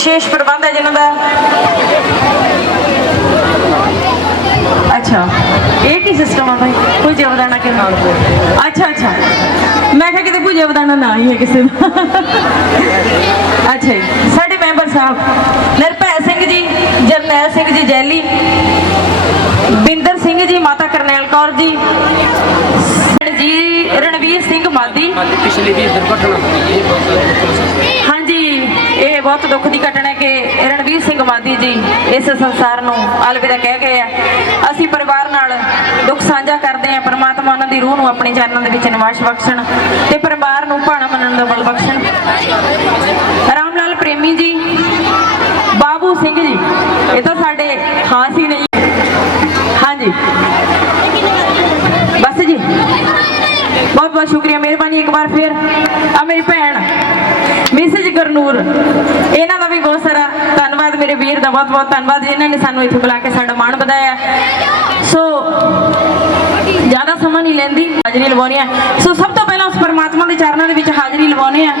विशेष प्रबंध है जिन्हों का। अच्छा ये की सिस्टम है भाई, भुजे बदाना के नाल? अच्छा अच्छा, मैं क्या किते भुजे बदाना ना ही है किसी का। अच्छा जी, साडे मैंबर साहब निर्भय सिंह जी, जरनैल सिंह जी जैली, बिंदर सिंह जी, माता करनैल कौर जी, जी रणवीर सिंह मादी। पिछली भी दुर्घटना हाँ जी, ये बहुत दुख की घटना है कि रणवीर सिंह मादी जी इस संसार नूं अलविदा कह गए हैं। असी परिवार नाल दुख साझा करते हैं। परमात्मा उन्हां दी रूह नूं अपने चरणों दे विच निवास बख्शण ते परिवार नूं भाणा मनण दा बल बख्शण। राम लाल प्रेमी जी, बाबू सिंह जी, ये तो साडे खास ही नहीं। हाँ जी बस जी, बहुत बहुत शुक्रिया, मेहरबानी एक बार फिर। आ मेरी भैन मिसेज गुरनूर, इन्हां दा भी बहुत सारा धन्नवाद, मेरे वीर दा बहुत बहुत धन्नवाद जिन्होंने सानू इत्थे बुला के साडा मान वधाया। सो ज़्यादा समा नहीं लैंदी, हाजरी लवाउणी है। सो सब तो पहला उस परमात्मा के चरणों के विच हाजरी लवाउने आ।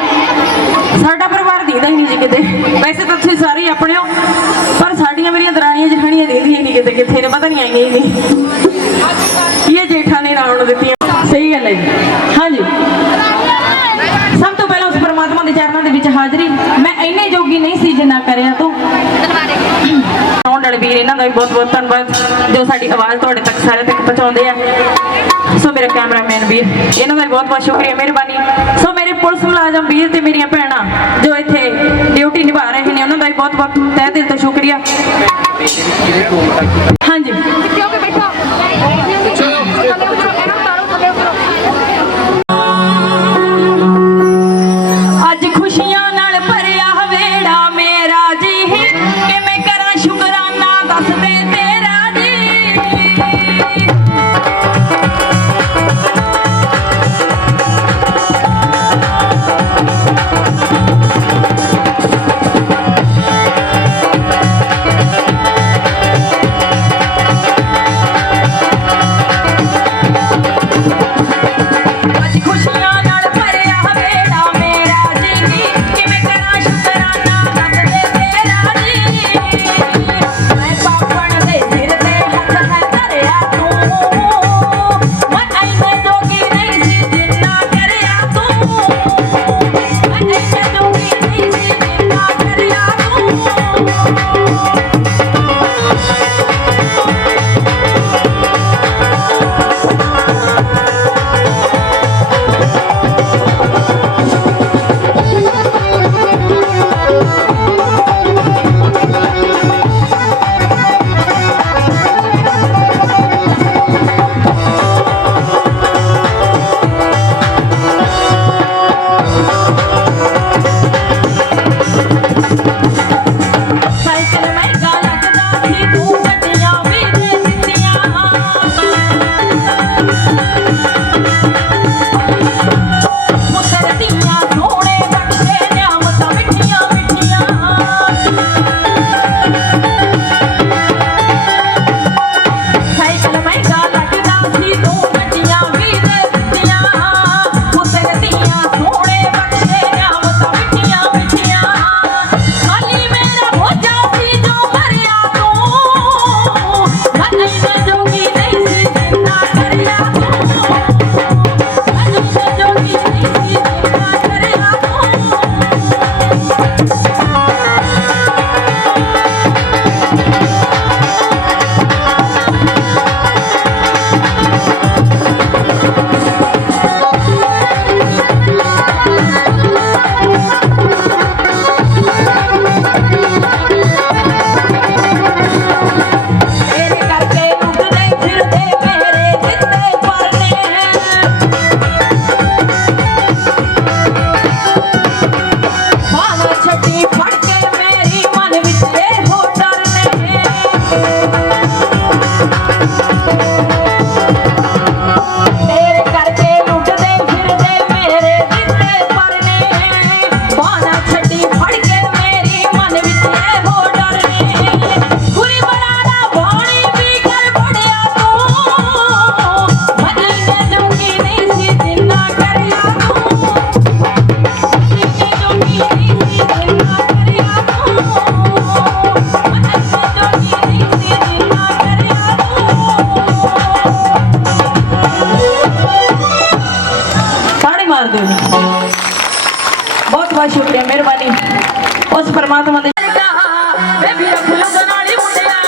साडा परिवार दीदा ही नहीं जी किते, वैसे तो तुसीं सारे ही अपने हो, पर साडियां मेरियां दराणियां जठाणियां दीदियां नहीं किते किथे ने, पता नहीं आईयां ही नहीं। ये जेठा ने रावण दित्तियां, सही गल है जी। हाँ जी, सब तो पहला उस परमात्मा के चरणों के विच हाजरी। मैं इन्ने जोगी नहीं सी जिन्ना करिया तो आउण वाले वीर, इन्हां दा भी बहुत बहुत धन्नवाद जो साडी आवाज़ तुहाडे तक सारे तक पहुँचाउंदे आ। सो मेरा कैमरामैन वीर, इन्हां दा भी बहुत बहुत शुक्रिया, मेहरबानी। सो मेरे पुलिस मुलाजम वीर ते मेरियां भैणां जो इत्थे ड्यूटी निभा रहे हैं, उन्हां दा भी बहुत बहुत तहे दिल तो शुक्रिया। हाँ जी अज खुशियां नाल भरिया वेड़ा मेरा जी, कि मैं करा शुकराना दस दे तेरा जी। ਉਸ ਪਰਮਾਤਮਾ ਦੇ ਬੇਬੀ ਫੁੱਲ ਦੇ ਨਾਲ ਹੀ ਮੁੰਡਿਆ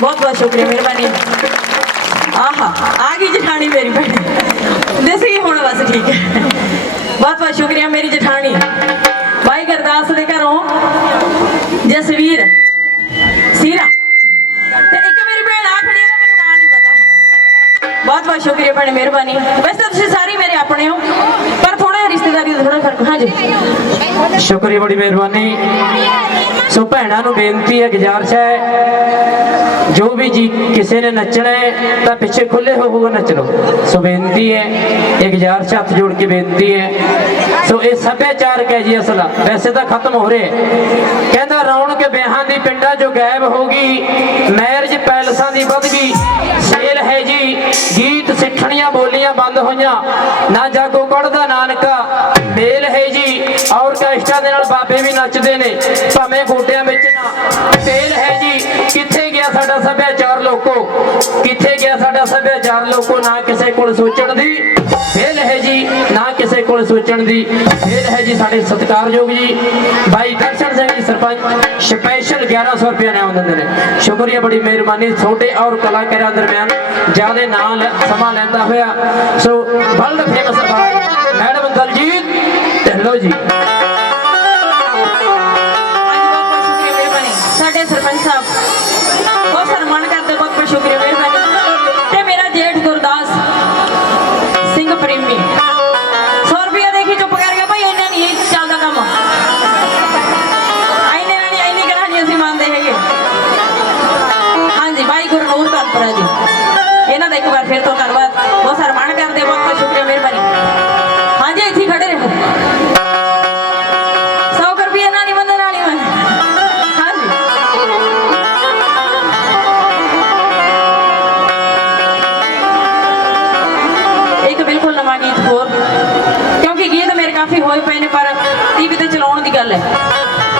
बहुत बहुत शुक्रिया मेहरबानी। आहा आ गई जठानी मेरी भैन दसी होना बस ठीक है। बहुत बहुत शुक्रिया मेरी जठानी भाई गुरदास के घरों जसवीर सीरा एक मेरी भैन आ खड़ी है मेरे नाम नहीं पता। बहुत बहुत शुक्रिया भैन मेहरबानी। वैसे तो तुम सारे मेरे अपने हो पर थोड़ा रिश्तेदारी थोड़ा फर्क। हाँ जी शुक्रिया बड़ी मेहरबानी। सो भैनों को बेनती है गुजारिश है जो भी जी किसी ने नचना है तो पिछे खुले हो नच लो। सो बेनती है एक गुजारिश हाथ जोड़ के बेनती है ਸੋ ਇਹ ਸੱਭਿਆਚਾਰਕ ਹੈ ਜੀ ਅਸਲ ਵੈਸੇ ਤਾਂ ਖਤਮ ਹੋ ਰਿਹਾ ਕਹਿੰਦਾ ਰੌਣਕ ਵਿਆਹਾਂ ਦੀ ਪਿੰਡਾਂ 'ਚੋਂ ਗਾਇਬ ਹੋ ਗਈ ਮੈਰਿਜ ਪੈਲਸਾਂ ਦੀ ਵੱਧ ਗਈ ਸੇਲ ਹੈ ਜੀ ਗੀਤ ਸਿੱਠਣੀਆਂ ਬੋਲੀਆਂ ਬੰਦ ਹੋਈਆਂ ਨਾ ਜਾਗੋ ਕੱਢਦਾ ਨਾਨਕਾ ਮੇਲ ਹੈ ਜੀ ਆਰਕੈਸਟਰਾ ਦੇ ਨਾਲ ਬਾਬੇ ਵੀ ਨੱਚਦੇ ਨੇ ਭਾਵੇਂ ਗੋਡਿਆਂ ਵਿੱਚ ਨਾ ਤੇਲ ਹੈ ਜੀ ਕਿੱਥੇ ਗਿਆ ਸਾਡਾ ਸੱਭਿਆਚਾਰ ਲੋਕੋ ਕਿੱਥੇ ਗਿਆ ਸਾਡਾ ਸੱਭਿਆਚਾਰ ਲੋਕੋ ਨਾ ਕਿਸੇ ਕੋਲ ਸੋਚਣ ਦੀ ਫੇਲ ਹੈ ਜੀ ਨਾ ਕਿਸੇ ਕੋਲ ਸੋਚਣ ਦੀ ਫੇਲ ਹੈ ਜੀ ਸਾਡੇ ਸਤਿਕਾਰਯੋਗ ਜੀ ਭਾਈ ਦਰਸ਼ਨ ਸਿੰਘ ਜੀ ਸਰਪੰਚ ਸਪੈਸ਼ਲ 1100 ਰੁਪਏ ਨਾਮ ਦਿੰਦੇ ਨੇ ਸ਼ੁਕਰੀਆ ਬੜੀ ਮਿਹਰਬਾਨੀ ਛੋਟੇ ਔਰ ਕਲਾਕਾਰਾਂ ਦਰਮਿਆਨ ਜਿਆਦਾ ਨਾਮ ਸਮਾਂ ਲੈਂਦਾ ਹੋਇਆ so world famous madam Daljit Dhillon ji ਸਾਡੇ ਸਰਪੰਚ ਸਾਹਿਬ ਬਹੁਤ ਸਨਮਾਨ ਕਰਦੇ ਬਹੁਤ ਬਹੁਤ ਸ਼ੁਕਰੀਆ ਮਿਹਰਬਾਨੀ ਤੇ ਮੇਰਾ ਜੇਠ ਗੁਰਦਾਸ ਸਿੰਘ ਪ੍ਰੇਮੀ 100 ਰੁਪਏ ਦੇਖੀ ਚੁੱਪ ਕਰ ਗਿਆ ਭਾਈ ਇੰਨਾ ਨਹੀਂ ਇਹ ਚੱਲਦਾ ਕੰਮ ਇੰਨੀ ਕਹਾਣੀ ਅਸੀਂ ਮੰਨਦੇ ਹੈਗੇ ਹਾਂਜੀ ਭਾਈ ਗੁਰਨੂਰ ਕਾਨਪੁਰਾ ਜੀ ਇਹਨਾਂ ਦਾ ਇੱਕ ਵਾਰ ਫਿਰ ਤੋਂ ਧੰਨਵਾਦ ਬਹੁਤ ਸਨਮਾਨ ਕਰਦੇ ਬਹੁਤ ਬਹੁਤ ਸ਼ੁਕਰੀਆ ਮਿਹਰਬਾਨੀ ਹਾਂਜੀ ਇੱਥੇ ਖੜੇ ਰਹੋ 100 ਰੁਪਏ ਨਾਲ ਨਹੀਂ ਮੰਨਣ ਵਾਲੀ ਮੈਂ ਇੱਕ ਬਿਲਕੁਲ ਨਵਾਂ ਗੀਤ ਹੋਰ ਕਿਉਂਕਿ ਗੀਤ ਮੇਰੇ ਕਾਫੀ ਹੋਏ ਪਏ ਨੇ ਪਰ ਟੀਵੀ ਤੇ ਚਲਾਉਣ ਦੀ ਗੱਲ ਹੈ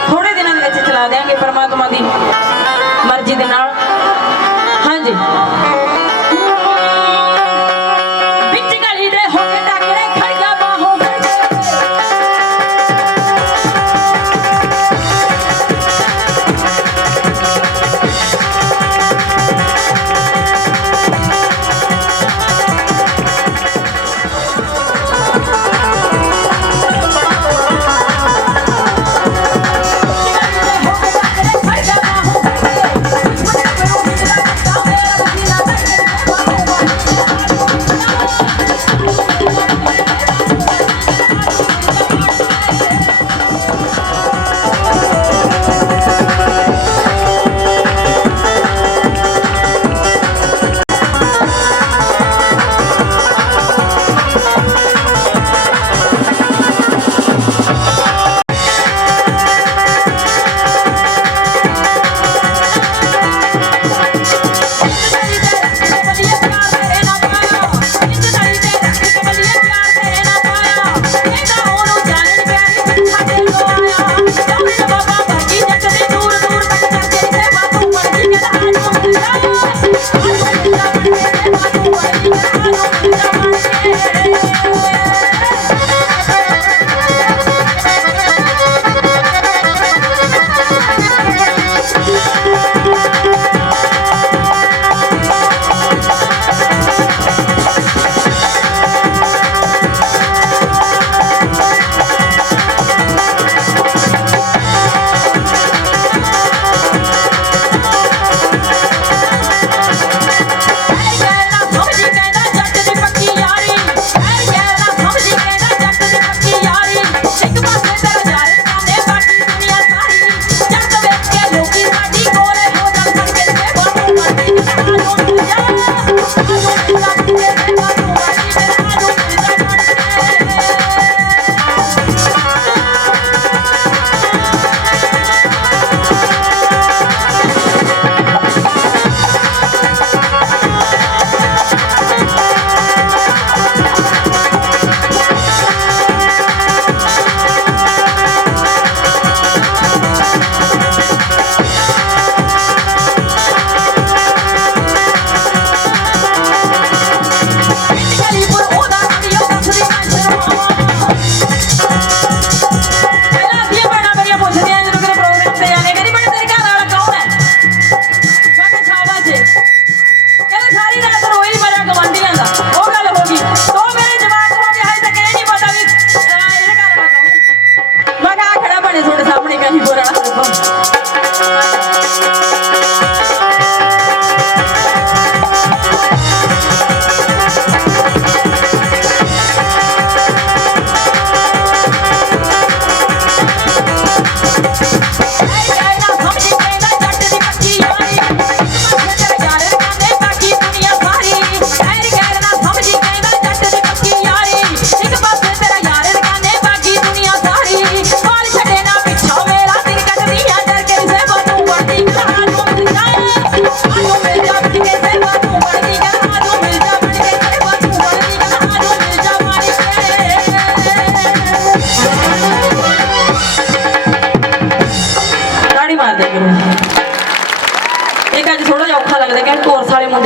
ਥੋੜੇ ਦਿਨਾਂ ਦੇ ਵਿੱਚ ਚਲਾ ਦਿਆਂਗੇ ਪਰਮਾਤਮਾ ਦੀ ਮਰਜ਼ੀ ਦੇ ਨਾਲ ਹਾਂਜੀ ਵਿੱਚ ਗਲੀ ਦੇ ਹੋ ਕੇ ਟਾਕਰੇ ਖੜੀਆਂ ਬਾਹੋਂ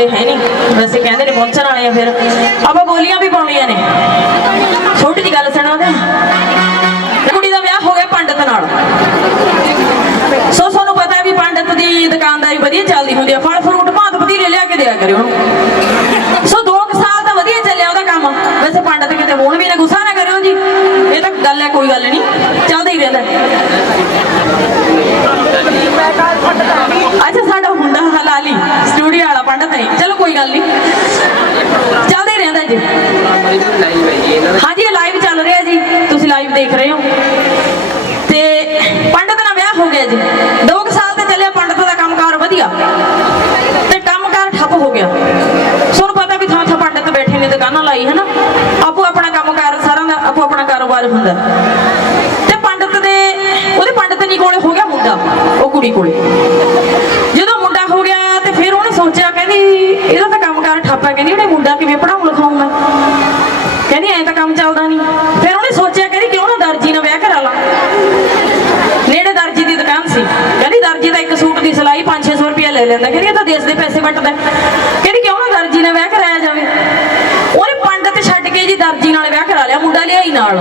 ਆਉਂਦੇ ਹੈ ਨਹੀਂ, ਵੈਸੇ ਕਹਿੰਦੇ ਨੇ ਪਹੁੰਚਣ ਵਾਲੇ ਆ। ਫਿਰ ਆਪਾਂ ਬੋਲੀਆਂ ਵੀ ਪਾਉਣੀਆਂ ਨੇ। ਛੋਟੀ ਜਿਹੀ ਗੱਲ ਸੁਣਾ ਦੇ। ਕੁੜੀ ਦਾ ਵਿਆਹ ਹੋ ਗਿਆ ਪੰਡਤ ਨਾਲ। ਸੋ ਤੁਹਾਨੂੰ ਪਤਾ ਵੀ ਪੰਡਤ ਦੀ ਦੁਕਾਨਦਾਰੀ ਵਧੀਆ ਚੱਲਦੀ ਹੁੰਦੀ ਆ। ਫਲ ਫਰੂਟ ਭਾਂਤ ਪਤੀਲੇ ਲਿਆ ਕੇ ਦਿਆ ਕਰਿਓ ਉਹਨੂੰ। ਸੋ 2 ਸਾਲ ਤਾਂ ਵਧੀਆ ਚੱਲਿਆ ਉਹਦਾ ਕੰਮ। ਵੈਸੇ ਪੰਡਤ ਕਿਤੇ ਹੁਣ ਵੀ ਨਾ ਗੁੱਸਾ ਨਾ ਕਰਿਓ ਜੀ, ਇਹ ਤਾਂ ਗੱਲ ਹੈ, ਕੋਈ ਗੱਲ ਨਹੀਂ, ਚੱਲਦਾ ਹੀ ਰਹਿੰਦਾ। ਅੱਛਾ, ਸਾਡਾ ਮੁੰਡਾ ਹਲਾਲੀ ਸਟੂਡੀਓ ਵਾਲਾ ਪੰਡਤ ਨਹੀਂ, ਚਲੋ ਕੋਈ ਗੱਲ ਨਹੀਂ, ਚੱਲਦਾ ਹੀ ਰਹਿੰਦਾ ਜੀ। ਹਾਂਜੀ, ਇਹ ਲਾਈਵ ਚੱਲ ਰਿਹਾ ਜੀ, ਤੁਸੀਂ ਲਾਈਵ ਦੇਖ ਰਹੇ ਹੋ। ਤੇ ਪੰਡਤ ਨਾਲ ਵਿਆਹ ਹੋ ਗਿਆ ਜੀ। 2 ਸਾਲ ਤੇ ਚੱਲਿਆ ਪੰਡਤ ਦਾ ਕੰਮਕਾਰ ਵਧੀਆ, ਤੇ ਕੰਮਕਾਰ ਠੱਪ ਹੋ ਗਿਆ। ਤੁਹਾਨੂੰ ਪਤਾ ਵੀ ਥਾਂ ਥਾਂ ਪੰਡਤ ਬੈਠੇ ਨੇ, ਦੁਕਾਨਾਂ ਲਾਈ ਹੈ ਨਾ, ਆਪੋ ਆਪਣਾ ਕੰਮਕਾਰ, ਸਾਰਿਆਂ ਦਾ ਆਪੋ ਆਪਣਾ ਕਾਰੋਬਾਰ ਹੁੰਦਾ। ਤੇ ਪੰਡਤ ਦੇ ਉਹਦੇ ਪੰਡਤਨੀ ਕੋਲੇ ਹੋ ਗਿਆ ਮੁੰਡਾ, ਉਹ ਕੁੜੀ ਕੋਲੇ। ਜਦੋਂ ਮੁੰਡਾ ਹੋ ਗਿਆ ਤੇ ਫਿਰ ਉਹਨੇ ਸੋਚਿਆ, ਕਹਿੰਦੀ ਇਹਦਾ ਤਾਂ ਕੰਮਕਾਰ ਠੱਪ ਹੈ, ਕਹਿੰਦੀ ਉਹਨੇ ਮੁੰਡਾ ਕਿਵੇਂ ਪੜਾਉਂ ਲਿਖਾਉਂ ਮੈਂ, ਕਹਿੰਦੀ ਐਂ ਤਾਂ ਕੰਮ ਚੱਲਦਾ ਨਹੀਂ। ਫਿਰ ਉਹਨੇ ਸੋਚਿਆ, ਕਹਿੰਦੀ ਕਿਉਂ ਨਾ ਦਰਜੀ ਨਾਲ ਵਿਆਹ ਕਰਾ ਲਾ। ਨੇੜੇ ਦਰਜੀ ਦੀ ਦੁਕਾਨ ਸੀ, ਕਹਿੰਦੀ ਦਰਜੀ ਦਾ ਇੱਕ ਸੂਟ ਦੀ ਸਿਲਾਈ 500-600 ਰੁਪਇਆ ਲੈ ਲੈਂਦਾ, ਕਹਿੰਦੀ ਇਹ ਤਾਂ ਦੇਸ਼ ਦੇ ਪੈਸੇ ਵੱਟਦਾ, ਕਹਿੰਦੀ ਕਿਉਂ ਨਾ ਦਰਜੀ ਨਾਲ ਵਿਆਹ ਕਰਾਇਆ ਜਾਵੇ। ਉਹਨੇ ਪੰਡਤ ਛੱਡ ਕੇ ਜੀ ਦਰਜੀ ਨਾਲ ਵਿਆਹ ਕਰਾ ਲਿਆ, ਮੁੰਡਾ ਲਿਆਈ ਨਾਲ।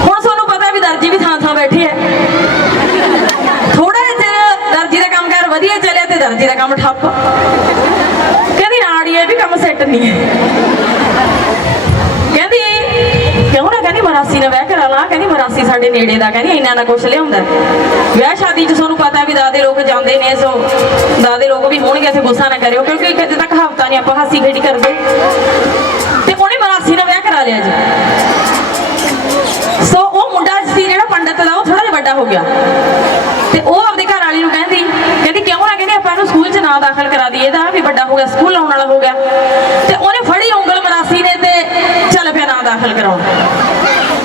ਹੁਣ ਤੁਹਾਨੂੰ ਪਤਾ ਵੀ ਦਰਜੀ ਵੀ ਥਾਂ ਥਾਂ ਬੈਠੇ ਹੈ। ਥੋੜਾ ਜਿਹਾ ਦਰਜੀ ਦਾ ਕੰਮਕਾਰ ਵਧੀਆ ਚੱਲਿਆ ਤੇ ਦਰਜੀ ਦਾ ਕੰਮ ਠੱਪ। ਕਹਿੰਦੀ ਨਾੜੀ ਇਹ ਵੀ ਕੰਮ ਸੈੱਟ ਨਹੀਂ ਹੈ। ਕਹਿੰਦੀ ਕਿਉਂ ਨਾ, ਕਹਿੰਦੀ ਮਰਾਸੀ ਨਾਲ ਵਿਆਹ ਕਰਾ ਲਾ, ਕਹਿੰਦੀ ਮਰਾਸੀ ਸਾਡੇ ਨੇੜੇ ਦਾ, ਕਹਿੰਦੀ ਇੰਨਾ ਨਾ ਕੁਛ ਲਿਆਉਂਦਾ। ਵਿਆਹ ਸ਼ਾਦੀ 'ਚ ਤੁਹਾਨੂੰ ਪਤਾ ਵੀ ਦਾਦੇ ਲੋਕ ਜਾਂਦੇ ਨੇ, ਸੋ ਦਾਦੇ ਲੋਕ ਵੀ ਹੋਣਗੇ, ਇੱਥੇ ਗੁੱਸਾ ਨਾ ਕਰਿਓ, ਕਿਉਂਕਿ ਕਦੇ ਤੱਕ ਹਫ਼ਤਾ ਨਹੀਂ ਆਪਾਂ ਹਾਸੀ ਖੇਡੀ ਕਰਦੇ। ਤੇ ਉਹਨੇ ਮਰਾਸੀ ਨਾਲ ਵਿਆਹ ਕਰਾ ਲਿਆ ਜੀ। ਸੋ ਉਹ ਮੁੰਡਾ ਸੀ ਜਿਹੜਾ ਪੰਡਤ ਦਾ, ਉਹ ਥੋੜਾ ਜਿਹਾ ਵੱਡਾ ਹੋ ਗਿਆ। ਤੇ ਉਹ ਆਪਦੇ ਘਰ ਵਾਲੀ ਨੂੰ ਕਹਿੰਦੀ ਕਿਉਂ ਨਾ, ਕਹਿੰਦੀ ਆਪਾਂ ਇਹਨੂੰ ਸਕੂਲ 'ਚ ਨਾਂ ਦਾਖਲ ਕਰਾ ਦਈਏ, ਇਹਦਾ ਵੀ ਵੱਡਾ ਹੋ ਗਿਆ, ਸਕੂਲ ਆਉਣ ਵਾਲਾ ਹੋ ਗਿਆ। ਤੇ ਉਹਨੇ ਫੜੀ ਉਂਗਲ ਮਰਾਸੀ ਨੇ ਤੇ ਚੱਲ ਪਿਆ ਨਾਂ ਦਾਖਲ ਕਰਾਉਣ।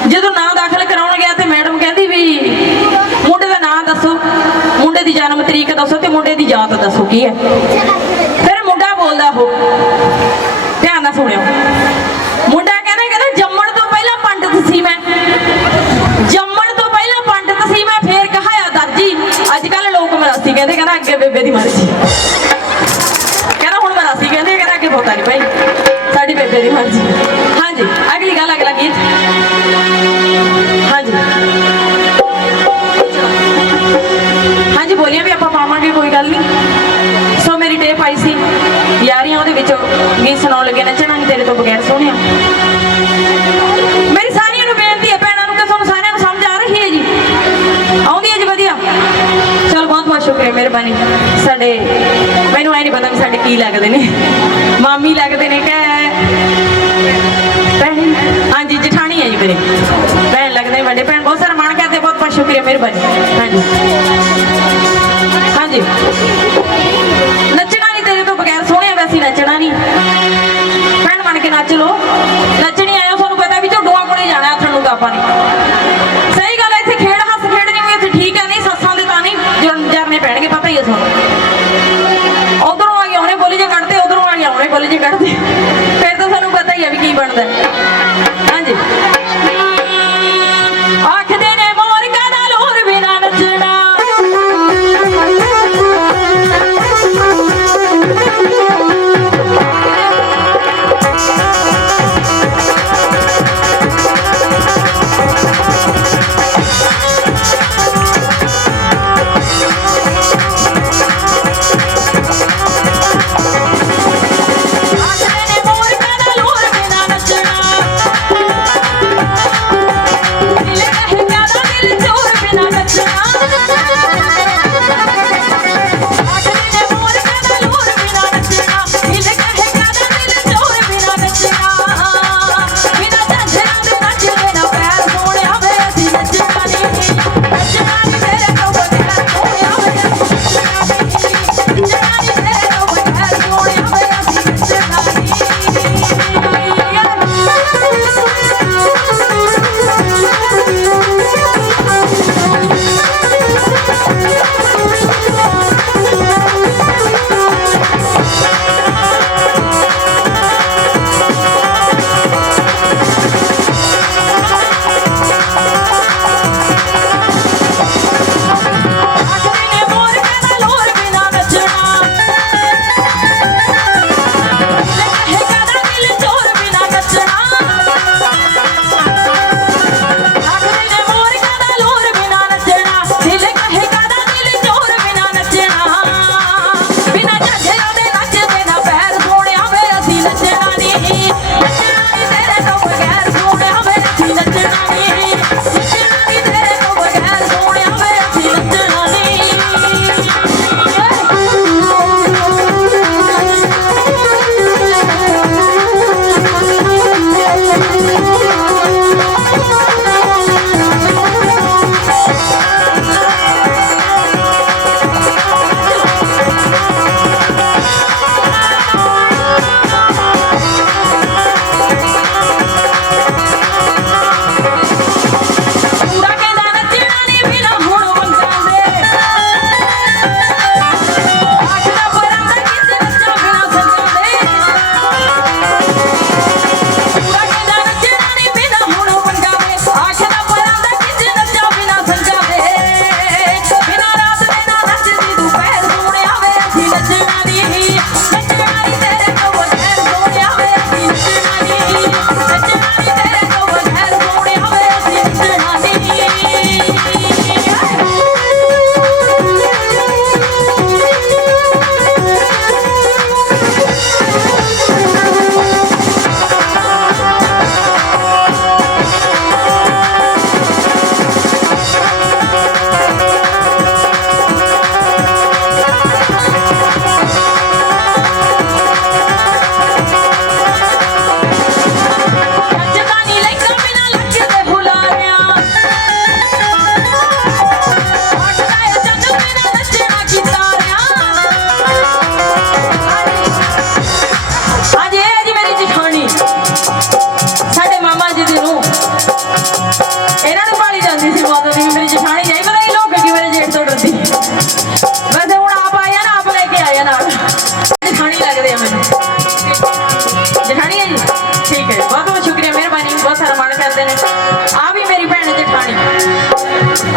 ਜਦੋਂ ਨਾਂ ਦਾਖਲ ਕਰਾਉਣ ਗਿਆ ਤੇ ਮੈਡਮ ਕਹਿੰਦੀ ਵੀ ਮੁੰਡੇ ਦਾ ਨਾਂ ਦੱਸੋ, ਮੁੰਡੇ ਦੀ ਜਨਮ ਤਰੀਕ ਦੱਸੋ ਤੇ ਮੁੰਡੇ ਦੀ ਜਾਤ ਦੱਸੋ ਕੀ ਹੈ। ਫਿਰ ਮੁੰਡਾ ਬੋਲਦਾ, ਉਹ ਧਿਆਨ ਨਾਲ ਸੁਣਿਓ। ਮੁੰਡਾ ਕਹਿੰਦਾ ਜੰਮਣ ਤੋਂ ਪਹਿਲਾਂ ਪੰਡਤ ਸੀ ਮੈਂ, ਜੰਮਣ ਤੋਂ ਪਹਿਲਾਂ ਪੰਡਤ ਸੀ ਮੈਂ, ਫੇਰ ਕਹਾਇਆ ਦਰਜੀ। ਅੱਜ ਕੱਲ ਲੋਕ ਮਰਾਸੀ ਕਹਿੰਦੇ, ਕਹਿੰਦਾ ਅੱਗੇ ਬੇਬੇ ਦੀ ਮਰਜ਼ੀ, ਕਹਿੰਦਾ ਹੁਣ ਮਰਾਸੀ ਕਹਿੰਦੇ, ਕਹਿੰਦਾ ਅੱਗੇ ਪਤਾ ਨਹੀਂ ਭਾਈ, ਸਾਡੀ ਬੇਬੇ ਦੀ ਮਰਜ਼ੀ। ਹਾਂਜੀ, ਅਗਲੀ ਗੱਲ, ਅਗਲਾ ਗੀਤ। ਹਾਂਜੀ ਹਾਂਜੀ, ਬੋਲੀਆਂ ਵੀ ਆਪਾਂ ਪਾਵਾਂਗੇ, ਕੋਈ ਗੱਲ ਨਹੀਂ। ਸੋ ਮੇਰੀ ਟੇਪ ਆਈ ਸੀ ਯਾਰੀਆਂ, ਉਹਦੇ ਵਿੱਚ ਗੀਤ ਸੁਣਾਉਣ ਲੱਗੇ, ਨੱਚਣਾ ਨਹੀਂ ਤੇਰੇ ਤੋਂ ਬਗੈਰ ਸੋਹਣਿਆ। ਮੇਰੀ ਸਾਰਿਆਂ ਨੂੰ ਬੇਨਤੀ ਹੈ, ਭੈਣਾਂ ਨੂੰ, ਕਿ ਤੁਹਾਨੂੰ ਸਾਰਿਆਂ ਨੂੰ ਸਮਝ ਆ ਰਹੀ ਹੈ ਜੀ, ਆਉਂਦੀ ਹੈ ਜੀ ਵਧੀਆ। ਚਲੋ ਬਹੁਤ ਬਹੁਤ ਸ਼ੁਕਰੀਆ, ਮਿਹਰਬਾਨੀ। ਸਾਡੇ ਮੈਨੂੰ ਐ ਨਹੀਂ ਪਤਾ ਵੀ ਸਾਡੇ ਕੀ ਲੱਗਦੇ ਨੇ, ਮਾਮੀ ਲੱਗਦੇ ਨੇ ਕਿ ਭੈਣ? ਹਾਂਜੀ, ਜਠਾਣੀ ਹੈ ਜੀ ਮੇਰੇ, ਭੈਣ ਲੱਗਦੇ, ਵੱਡੇ ਭੈਣ। ਬਹੁਤ ਸਾਰਾ ਮਾਣ ਕਰਦੇ, ਬਹੁਤ ਬਹੁਤ ਸ਼ੁਕਰੀਆ, ਮਿਹਰਬਾਨੀ। ਹਾਂਜੀ ਹਾਂਜੀ, ਨੱਚਣਾ ਨਹੀਂ ਤੇਰੇ ਤੋਂ ਬਗੈਰ ਸੋਹਣਿਆ, ਵੈਸੇ ਨੱਚਣਾ ਨਹੀਂ, ਭੈਣ ਬਣ ਕੇ ਨੱਚ ਲੋ। ਨੱਚਣੀ ਆਇਓ, ਤੁਹਾਨੂੰ ਪਤਾ ਵੀ ਝੁੱਡੂਆਂ ਕੋਲੇ ਜਾਣਾ, ਆਥਣ ਨੂੰ ਤਾਂ ਆਪਾਂ ਨੇ। ਸਹੀ ਗੱਲ ਹੈ, ਇੱਥੇ ਖੇਡ ਹੱਸ ਖੇਡ ਨਹੀਂ ਹੋਈ, ਇੱਥੇ ਠੀਕ ਹੈ, ਨਹੀਂ ਸੱਸਾਂ ਦੇ ਤਾਂ ਨਹੀਂ ਜਰਨੇ ਪੈਣਗੇ, ਪਤਾ ਹੀ ਹੈ ਤੁਹਾਨੂੰ। ਉਧਰੋਂ ਆ ਗਿਆ ਉਹਨੇ ਬੋਲੀ ਜੇ ਕੱਢਦੇ, ਉਧਰੋਂ ਆ ਗਿਆ ਉਹਨੇ ਬੋਲੀ ਜੇ ਕੱਢਦੇ, ਫਿਰ ਤਾਂ ਸਾਨੂੰ ਪਤਾ ਹੀ ਹੈ ਵੀ ਕੀ ਬਣਦਾ। ਹਾਂਜੀ, ਆਖਦੇ ਨੇ ਮੋਰ ਕਾਦਾ ਲੋਰ ਬਿਨਾ ਨੱਚਣਾ,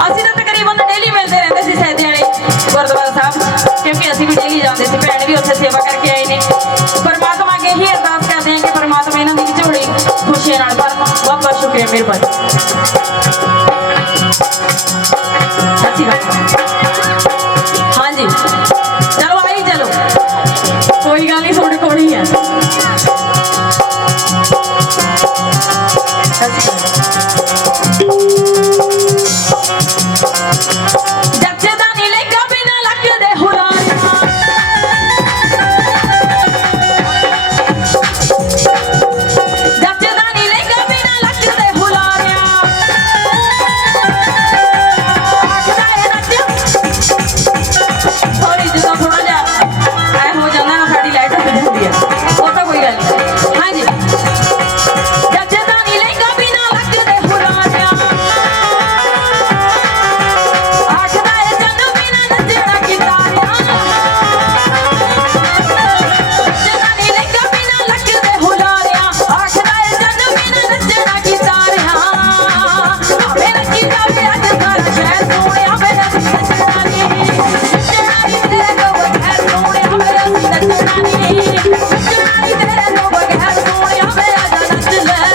ਅਸੀਂ ਤਾਂ ਤਕਰੀਬਨ ਡੇਲੀ ਮਿਲਦੇ ਰਹਿੰਦੇ ਸੀ ਸੈਦੇ ਵਾਲੇ ਗੁਰਦੁਆਰਾ ਸਾਹਿਬ, ਕਿਉਂਕਿ ਅਸੀਂ ਵੀ ਡੇਲੀ ਜਾਂਦੇ ਸੀ, ਭੈਣ ਵੀ ਉੱਥੇ ਸੇਵਾ ਕਰਕੇ ਆਏ ਨੇ। ਪਰਮਾਤਮਾ ਅੱਗੇ ਇਹੀ ਅਰਦਾਸ ਕਰਦੇ ਹਾਂ ਕਿ ਪਰਮਾਤਮਾ ਇਹਨਾਂ ਦੀ ਝੋਲੀ ਖੁਸ਼ੀਆਂ ਨਾਲ ਭਰਨ। ਬਹੁਤ ਬਹੁਤ ਸ਼ੁਕਰੀਆ, ਮਿਹਰਬਾਨੀ। ਸੱਚੀ ਗੱਲ। ਹਾਂਜੀ ਚਲੋ ਆਈ ਚਲੋ, ਕੋਈ ਗੱਲ ਨਹੀਂ, ਤੁਹਾਡੇ ਕੋਲ ਹੀ ਆ। ਜੱਜੇ ਦਾ ਨੀ ਲਹਿੰਗਾ ਬਿਨਾ ਲੱਗਦੇ ਹੁਲਾਰਿਆਂ, ਜੱਜੇ ਦਾ ਨੀ ਲਹਿੰਗਾ ਬਿਨਾ ਲੱਗਦੇ ਹੁਲਾਰਿਆਂ, ਆਖਦਾ ਏ ਨੱਚ। ਸੌਰੀ ਜਦੋਂ ਥੋੜਾ ਜਿਹਾ ਐ ਹੋ ਜਾਂਦਾ ਨਾ, ਸਾਡੀ ਲਾਈਟ ਉੱਡ ਜਾਂਦੀ ਆ, ਉਹ ਤਾਂ ਕੋਈ ਗੱਲ ਨਹੀਂ। ਹਾਂਜੀ ਜੱਜੇ ਦਾ ਨੀ ਲਹਿੰਗਾ ਬਿਨਾ ਲੱਗਦੇ ਹੁਲਾਰਿਆਂ, ਆਖਦਾ ਏ ਚੰਨ ਬਿਨਾ ਨੱਚਣਾ ਕਿਤਾਰਿਆਂ, ਜੱਜੇ ਦਾ ਨੀ ਲਹਿੰਗਾ ਬਿਨਾ ਲੱਗਦੇ ਹੁਲਾਰਿਆਂ, ਆਖਦਾ ਏ ਚੰਨ ਬਿਨਾ ਨੱਚਣਾ ਕਿਤਾਰਿਆਂ। ਆਵੇ ਨੱਚੀ ਜਾਵੇ ਅੱਜ ਸਾਰਾ ਸ਼ਹਿਰ ਸੋਹਣਿਆ, ਮੇਰਾ ਨੱਚਣਾ ਨੀ, ਨੱਚਣਾ ਨੀ ਤੇਰੇ ਤੋਂ ਬਗੈਰ ਸੋਹਣਿਆ, ਮੇਰਾ ਨੱਚਣਾ ਨੀ, ਨੱਚਣਾ ਨੀ ਤੇਰੇ ਤੋਂ ਬਗੈਰ ਸੋਹਣਿਆ, ਮੇਰਾ ਨੱਚ ਲੈ।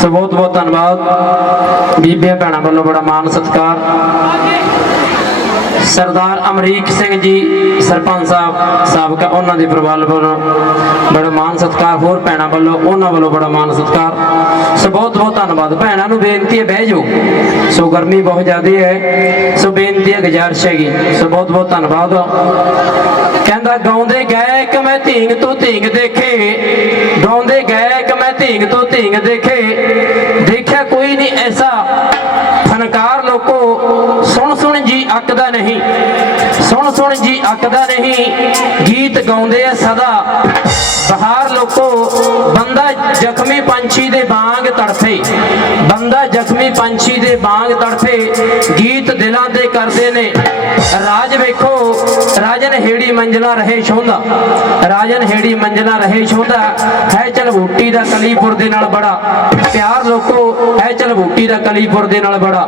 ਸੋ ਬਹੁਤ ਬਹੁਤ ਧੰਨਵਾਦ ਬੀਬੀਆਂ ਭੈਣਾਂ ਵੱਲੋਂ, ਬੜਾ ਮਾਣ ਸਤਿਕਾਰ। ਸਰਦਾਰ ਅਮਰੀਕ ਸਿੰਘ ਜੀ ਸਰਪੰਚ ਸਾਹਿਬ ਸਾਬਕਾ, ਉਹਨਾਂ ਦੇ ਪਰਿਵਾਰ ਵੱਲੋਂ ਬੜਾ ਮਾਣ ਸਤਿਕਾਰ। ਹੋਰ ਭੈਣਾਂ ਵੱਲੋਂ, ਉਹਨਾਂ ਵੱਲੋਂ ਬੜਾ ਮਾਣ ਸਤਿਕਾਰ। ਸੋ ਬਹੁਤ ਬਹੁਤ ਧੰਨਵਾਦ। ਭੈਣਾਂ ਨੂੰ ਬੇਨਤੀ ਹੈ ਬਹਿ ਜਾਓ, ਸੋ ਗਰਮੀ ਬਹੁਤ ਜ਼ਿਆਦਾ ਹੈ, ਸੋ ਬੇਨਤੀ ਹੈ, ਗੁਜ਼ਾਰਿਸ਼ ਹੈਗੀ। ਸੋ ਬਹੁਤ ਬਹੁਤ ਧੰਨਵਾਦ। ਕਹਿੰਦਾ ਗਾਉਂਦੇ ਗਾਇਕ ਮੈਂ ਧੀਂਗ ਤੋਂ ਧੀਂਗ ਦੇਖੇ, ਗਾਉਂਦੇ ਗਾਇਕ ਮੈਂ ਧੀਂਗ ਤੋਂ ਧੀਂਗ ਦੇਖੇ, ਦੇਖਿਆ ਕੋਈ ਨਹੀਂ ਐਸਾ ਫਨਕਾਰ ਲੋਕੋ, ਸੁਣ ਸੁਣ ਜੀ ਅੱਕਦਾ ਨਹੀਂ, ਸੁਣ ਸੁਣ ਜੀ ਅੱਕਦਾ ਨਹੀਂ, ਗੀਤ ਗਾਉਂਦੇ ਆ ਸਦਾ ਬਹਾਰ ਲੋਕੋ। ਬੰਦਾ ਜ਼ਖਮੀ ਪੰਛੀ ਦੇ ਵਾਂਗ ਤੜਫੇ, ਬੰਦਾ ਜ਼ਖਮੀ ਪੰਛੀ ਦੇ ਵਾਂਗ ਤੜਫੇ, ਗੀਤ ਦਿਲਾਂ ਦੇ ਕਰਦੇ ਨੇ ਰਾਜ। ਵੇਖੋ ਰਾਜਨ ਹੇੜੀ ਮੰਜਲਾ ਰਹੇ ਛੋਂਦਾ, ਰਾਜਨ ਹੇੜੀ ਮੰਜਲਾ ਰਹੇ ਛੋਂਦਾ, ਹੈ ਝਲਬੂਟੀ ਦਾ ਕਲੀਪੁਰ ਦੇ ਨਾਲ ਬੜਾ ਪਿਆਰ ਲੋਕੋ, ਹੈ ਝਲਬੂਟੀ ਦਾ ਕਲੀਪੁਰ ਦੇ ਨਾਲ ਬੜਾ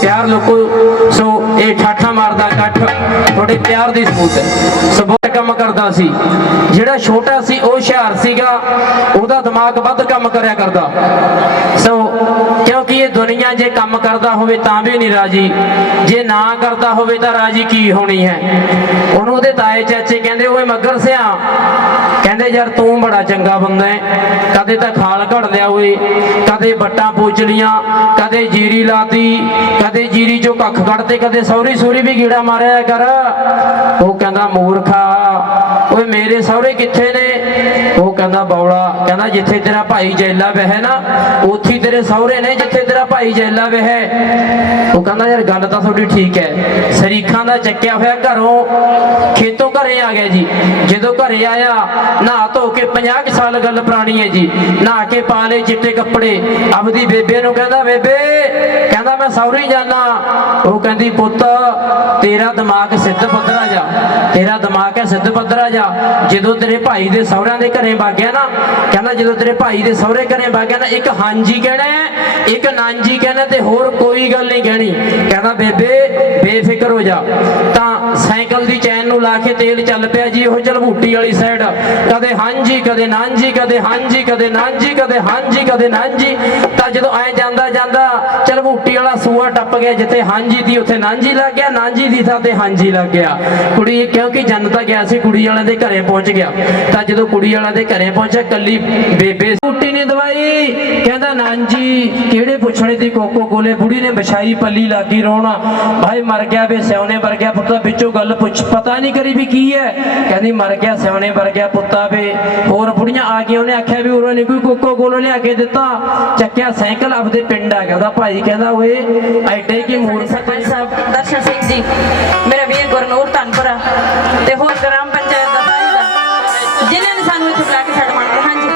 ਪਿਆਰ ਲੋਕੋ। ਸੋ ਇਹ ਠਾਠਾ ਮਾਰਦਾ ਇਕੱਠ ਤੁਹਾਡੇ ਪਿਆਰ ਦੀ ਸਬੂਤ ਹੈ। ਸੋ ਬਹੁਤ ਕੰਮ ਕਰਦਾ ਸੀ, ਜਿਹੜਾ ਛੋਟਾ ਸੀ ਉਹ ਹੁਸ਼ਿਆਰ ਸੀਗਾ, ਉਹਦਾ ਦਿਮਾਗ ਵੱਧ ਕੰਮ ਕਰਿਆ ਕਰਦਾ। ਸੋ ਕਿਉਂਕਿ ਇਹ ਦੁਨੀਆ ਜੇ ਕੰਮ ਕਰਦਾ ਹੋਵੇ ਤਾਂ ਵੀ ਨਹੀਂ ਰਾਜੀ, ਜੇ ਨਾ ਕਰਦਾ ਹੋਵੇ ਤਾਂ ਰਾਜੀ ਕੀ ਹੋਣੀ ਹੈ। ਉਹਨੂੰ ਉਹਦੇ ਤਾਏ ਚਾਚੇ ਕਹਿੰਦੇ, ਓਏ ਮੱਗਰ ਸਿਆ, ਕਹਿੰਦੇ ਯਾਰ ਤੂੰ ਬੜਾ ਚੰਗਾ ਬੰਦਾ ਹੈ, ਕਦੇ ਤਾਂ ਖਾਲ ਘੜ ਲਿਆ ਓਏ, ਕਦੇ ਬੱਟਾਂ ਪੂਛ ਲੀਆਂ, ਕਦੇ ਜੀਰੀ ਲਾਤੀ, ਕਦੇ ਜੀਰੀ ਚੋਂ ਕੱਖ ਕੱਢਤੇ, ਕਦੇ ਸੌਰੀ ਸੂਰੀ ਵੀ ਗੀੜਾ ਮਾਰਿਆ ਕਰ। ਉਹ ਕਹਿੰਦਾ ਮੂਰਖਾ, ਓਏ ਮੇਰੇ ਸਹੁਰੇ ਕਿੱਥੇ ਨੇ? ਉਹ ਕਹਿੰਦਾ ਬੌਲਾ, ਕਹਿੰਦਾ ਜਿੱਥੇ ਤੇਰਾ ਭਾਈ ਜੈਲਾ ਵਹਿ ਨਾ, ਉੱਥੇ ਤੇਰੇ ਸਹੁਰੇ ਨੇ, ਜਿੱਥੇ ਤੇਰਾ ਭਾਈ ਜੈਲਾ ਵਹਿ। ਉਹ ਕਹਿੰਦਾ ਯਾਰ ਗੱਲ ਤਾਂ ਤੁਹਾਡੀ ਠੀਕ ਹੈ। ਸਰੀਖਾਂ ਦਾ ਚੱਕਿਆ ਹੋਇਆ ਘਰੋਂ, ਖੇਤੋਂ ਘਰੇ ਆ ਗਿਆ ਜੀ। ਜਦੋਂ ਘਰੇ ਆਇਆ ਨਹਾ ਧੋ ਕੇ, 50 ਸਾਲ ਗੱਲ ਪੁਰਾਣੀ ਹੈ ਜੀ, ਨਹਾ ਕੇ ਪਾ ਲਏ ਚਿੱਟੇ ਕੱਪੜੇ, ਆਪਦੀ ਬੇਬੇ ਨੂੰ ਕਹਿੰਦਾ ਬੇਬੇ, ਕਹਿੰਦਾ ਮੈਂ ਸਹੁਰੇ ਜਾਣਾ। ਉਹ ਕਹਿੰਦੀ ਪੁੱਤ ਤੇਰਾ ਦਿਮਾਗ ਸਿੱਧ ਪੱਧਰਾ ਜਾ, ਤੇਰਾ ਦਿਮਾਗ ਹੈ ਸਿੱਧ ਪੱਧਰਾ ਜਾ। ਜਦੋਂ ਤੇਰੇ ਭਾਈ ਦੇ ਸਹੁਰਿਆਂ ਦੇ ਘਰੇ ਵਾਗਿਆ ਨਾ, ਕਹਿੰਦਾ ਜਦੋਂ ਤੇਰੇ ਭਾਈ ਦੇ ਸਹੁਰੇ ਘਰੇ ਵਾਗਿਆ ਨਾ, ਇੱਕ ਹਾਂਜੀ ਕਹਿਣਾ ਹੈ, ਇੱਕ ਨਾਂਜੀ ਕਹਿਣਾ, ਤੇ ਹੋਰ ਕੋਈ ਗੱਲ ਨਹੀਂ ਕਹਿਣੀ। ਕਹਿੰਦਾ ਬੇਬੇ ਬੇਫਿਕਰ ਹੋ ਜਾ। ਤਾਂ ਸਾਈਕਲ ਦੀ ਚੈਨ ਨੂੰ ਲਾ ਕੇ ਤੇਲ ਚੱਲ ਪਿਆ ਜੀ ਉਹ ਝਲਬੂਟੀ ਵਾਲੀ ਸਾਈਡ, ਕਦੇ ਹਾਂਜੀ ਕਦੇ ਨਾਂਜੀ, ਕਦੇ ਹਾਂਜੀ ਕਦੇ ਨਾਂਜੀ, ਕਦੇ ਹਾਂਜੀ ਕਦੇ ਨਾਂਜੀ। ਤਾਂ ਜਦੋਂ ਐ ਜਾਂਦਾ ਜਾਂਦਾ ਝਲਬੂਟੀ ਵਾਲਾ ਸੂਆ ਟੱਪ ਗਿਆ, ਜਿੱਥੇ ਹਾਂਜੀ ਦੀ ਉੱਥੇ ਨਾਂਜੀ ਲੱਗ ਗਿਆ, ਨਾਂਜੀ ਦੀ ਥਾਂ ਤੇ ਹਾਂਜੀ ਲੱਗ ਗਿਆ। ਕੁੜੀ ਕਿਉਂਕਿ ਜਨਤਾ ਗਿਆ ਸੀ, ਕੁੜੀ ਵਾਲਿਆਂ ਦੇ ਘਰੇ ਪਹੁੰਚ ਗਿਆ। ਤਾਂ ਜਦੋਂ ਕੁੜੀ ਵਾਲਿਆਂ ਦੇ ਘਰੇ ਪਹੁੰਚਿਆ, ਕੱਲੀ ਬੇਬੇ ਬੂਟੀ ਨੇ ਦਵਾਈ, ਕਹਿੰਦਾ ਨਾਂਜੀ ਕਿਹੜੇ ਪੁੱਛਣੇ ਦੀ ਕੋਕੋ ਕੋਲੇ। ਬੁੜੀ ਨੇ ਵਿਛਾਈ ਪੱਲੀ ਲਾਗੀ ਰੋਣਾ, ਭਾਈ ਮਰ ਗਿਆ ਵੇ ਸਿਉਨੇ ਵਰ ਗਿਆ ਪੁੱਤਾ, ਵਿੱਚੋਂ ਗੱਲ ਪੁੱਛ ਪਤਾ ਨਹੀਂ ਕਰੀ ਵੀ ਕੀ ਹੈ। ਕਹਿੰਦੀ ਮਰ ਗਿਆ ਸਿਉਨੇ ਵਰ ਗਿਆ ਪੁੱਤਾ ਵੇ। ਹੋਰ ਬੁੜੀਆਂ ਆ ਗਈਆਂ, ਉਹਨੇ ਆਖਿਆ ਵੀ ਉਹਨਾਂ ਨੇ ਕੋਈ ਕੋਕੋ ਕੋਲੋ ਲਿਆ ਕੇ ਦਿੱਤਾ। ਚੱਕਿਆ ਸਾਈਕਲ ਆਪਦੇ ਪਿੰਡ ਆ ਗਿਆ। ਉਹਦਾ ਭਾਈ ਕਹਿੰਦਾ ਓਏ ਐਡੇ ਕੀ ਮੂਰਖ। ਸਰਪੰਚ ਸਾਹਿਬ ਦਰਸ਼ਨ ਸਿੰਘ ਜੀ, ਮੇਰਾ ਵੀਰ ਗੁਰਨੂਰ ਧਨਪੁਰਾ ਤੇ ਹੋਰ ਗ੍ਰਾਮ ਪੰਚਾਇਤ ਦਾ ਜਿਨ੍ਹਾਂ ਨੇ ਸਾਨੂੰ ਇੱਥੇ ਬੁਲਾ ਕੇ ਸਾਡਾ ਮਾਣ। ਹਾਂਜੀ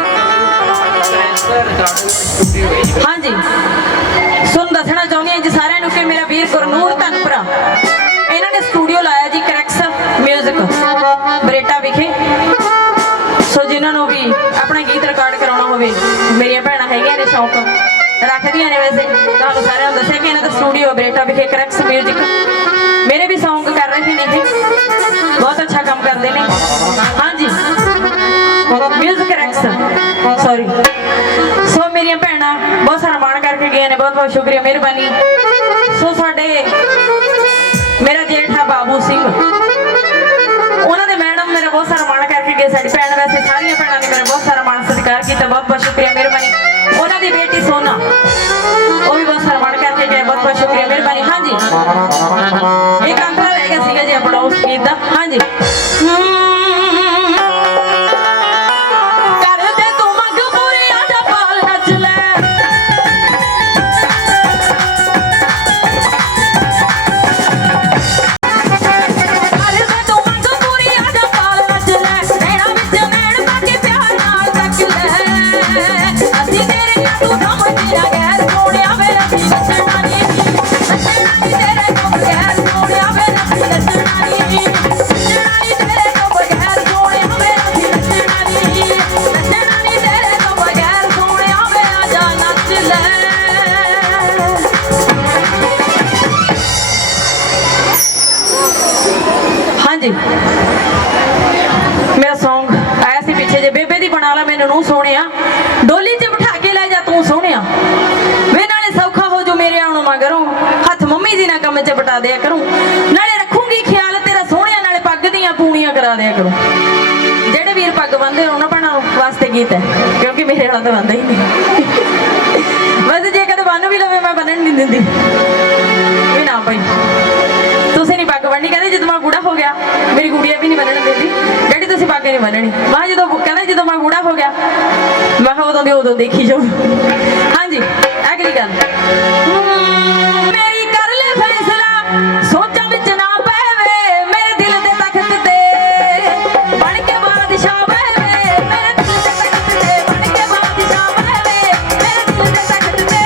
हाँ जी सुन दसना चाहती हाँ जी सारिਆਂ ਨੂੰ कि मेरा वीर गुरनूर धनपुरा इन्होंने स्टूडियो लाया जी करैक्स म्यूजिक बरेटा विखे सो जिन्होंने भी अपना गीत रिकॉर्ड कराना होवे मेरिया भैणां हैगियां ने शौक रखदियां ने वैसे तुहानूं सारिਆਂ ਨੂੰ दस्सिया कि इन्हां दा स्टूडियो बरेटा विखे करैक्स म्यूजिक मेरे भी सॉन्ग कर रहे हैं ये बहुत अच्छा काम करते हैं हाँ जी म्यूजिक करैक्स सॉरी सो मेरिया भैणां बहुत सारा मान करके गए ने बहुत बहुत शुक्रिया मेहरबानी सो साडे मेरा जेठ है बाबू सिंह उन्होंने मैडम मेरा बहुत सारा मान करके गए साड़ी भैन वैसे सारिया भैनों ने मेरा बहुत सारा मान सत्कार किया बहुत बहुत शुक्रिया मेहरबानी उन्होंने बेटी सोना वो भी बहुत सारा मान करके गए बहुत बहुत शुक्रिया मेहरबानी हाँ जी एक अंतरा रह गया सीगा जी अपना उस गीत का हाँ जी मेरा सॉन्ग आया सी पीछे जे बेबे दी बना ला मैनू नूं सोहणिया डोली च बिठा के ले जा तू सोहणिया वे नाले सौखा हो जो मेरे आउण मगरों हथ मम्मी जी ना कम च बटा दिया करूं नाले रखूंगी ख्याल तेरा सोहणिया नाले पग दियां पूणियां करा दिया करूं जेड़े वीर पग बंदे उन्हां भैणां वास्ते गीत है क्योंकि मेरे वाला तो बंदा ही नहीं वैसे जे कदे बन भी लवे मैं बनन नहीं दिंदी भी ना भाई तुसीं नहीं पग बननी कहते जो मैं बूढ़ा हो गया मेरी गुड़िया भी नहीं बनने देती डैडी तुसीं पग नहीं बननी मैं जो कहते जो मैं बूढ़ा हो गया मैं उदों देखी जाओ हाँ जी अगली गल मेरी कर ले फैसला सोचा विच ना पैवे मेरे दिल दे तख्त ते बन के बादशाह पैवे मेरे दिल दे तख्त ते बन के बादशाह पैवे मेरे दिल दे तख्त ते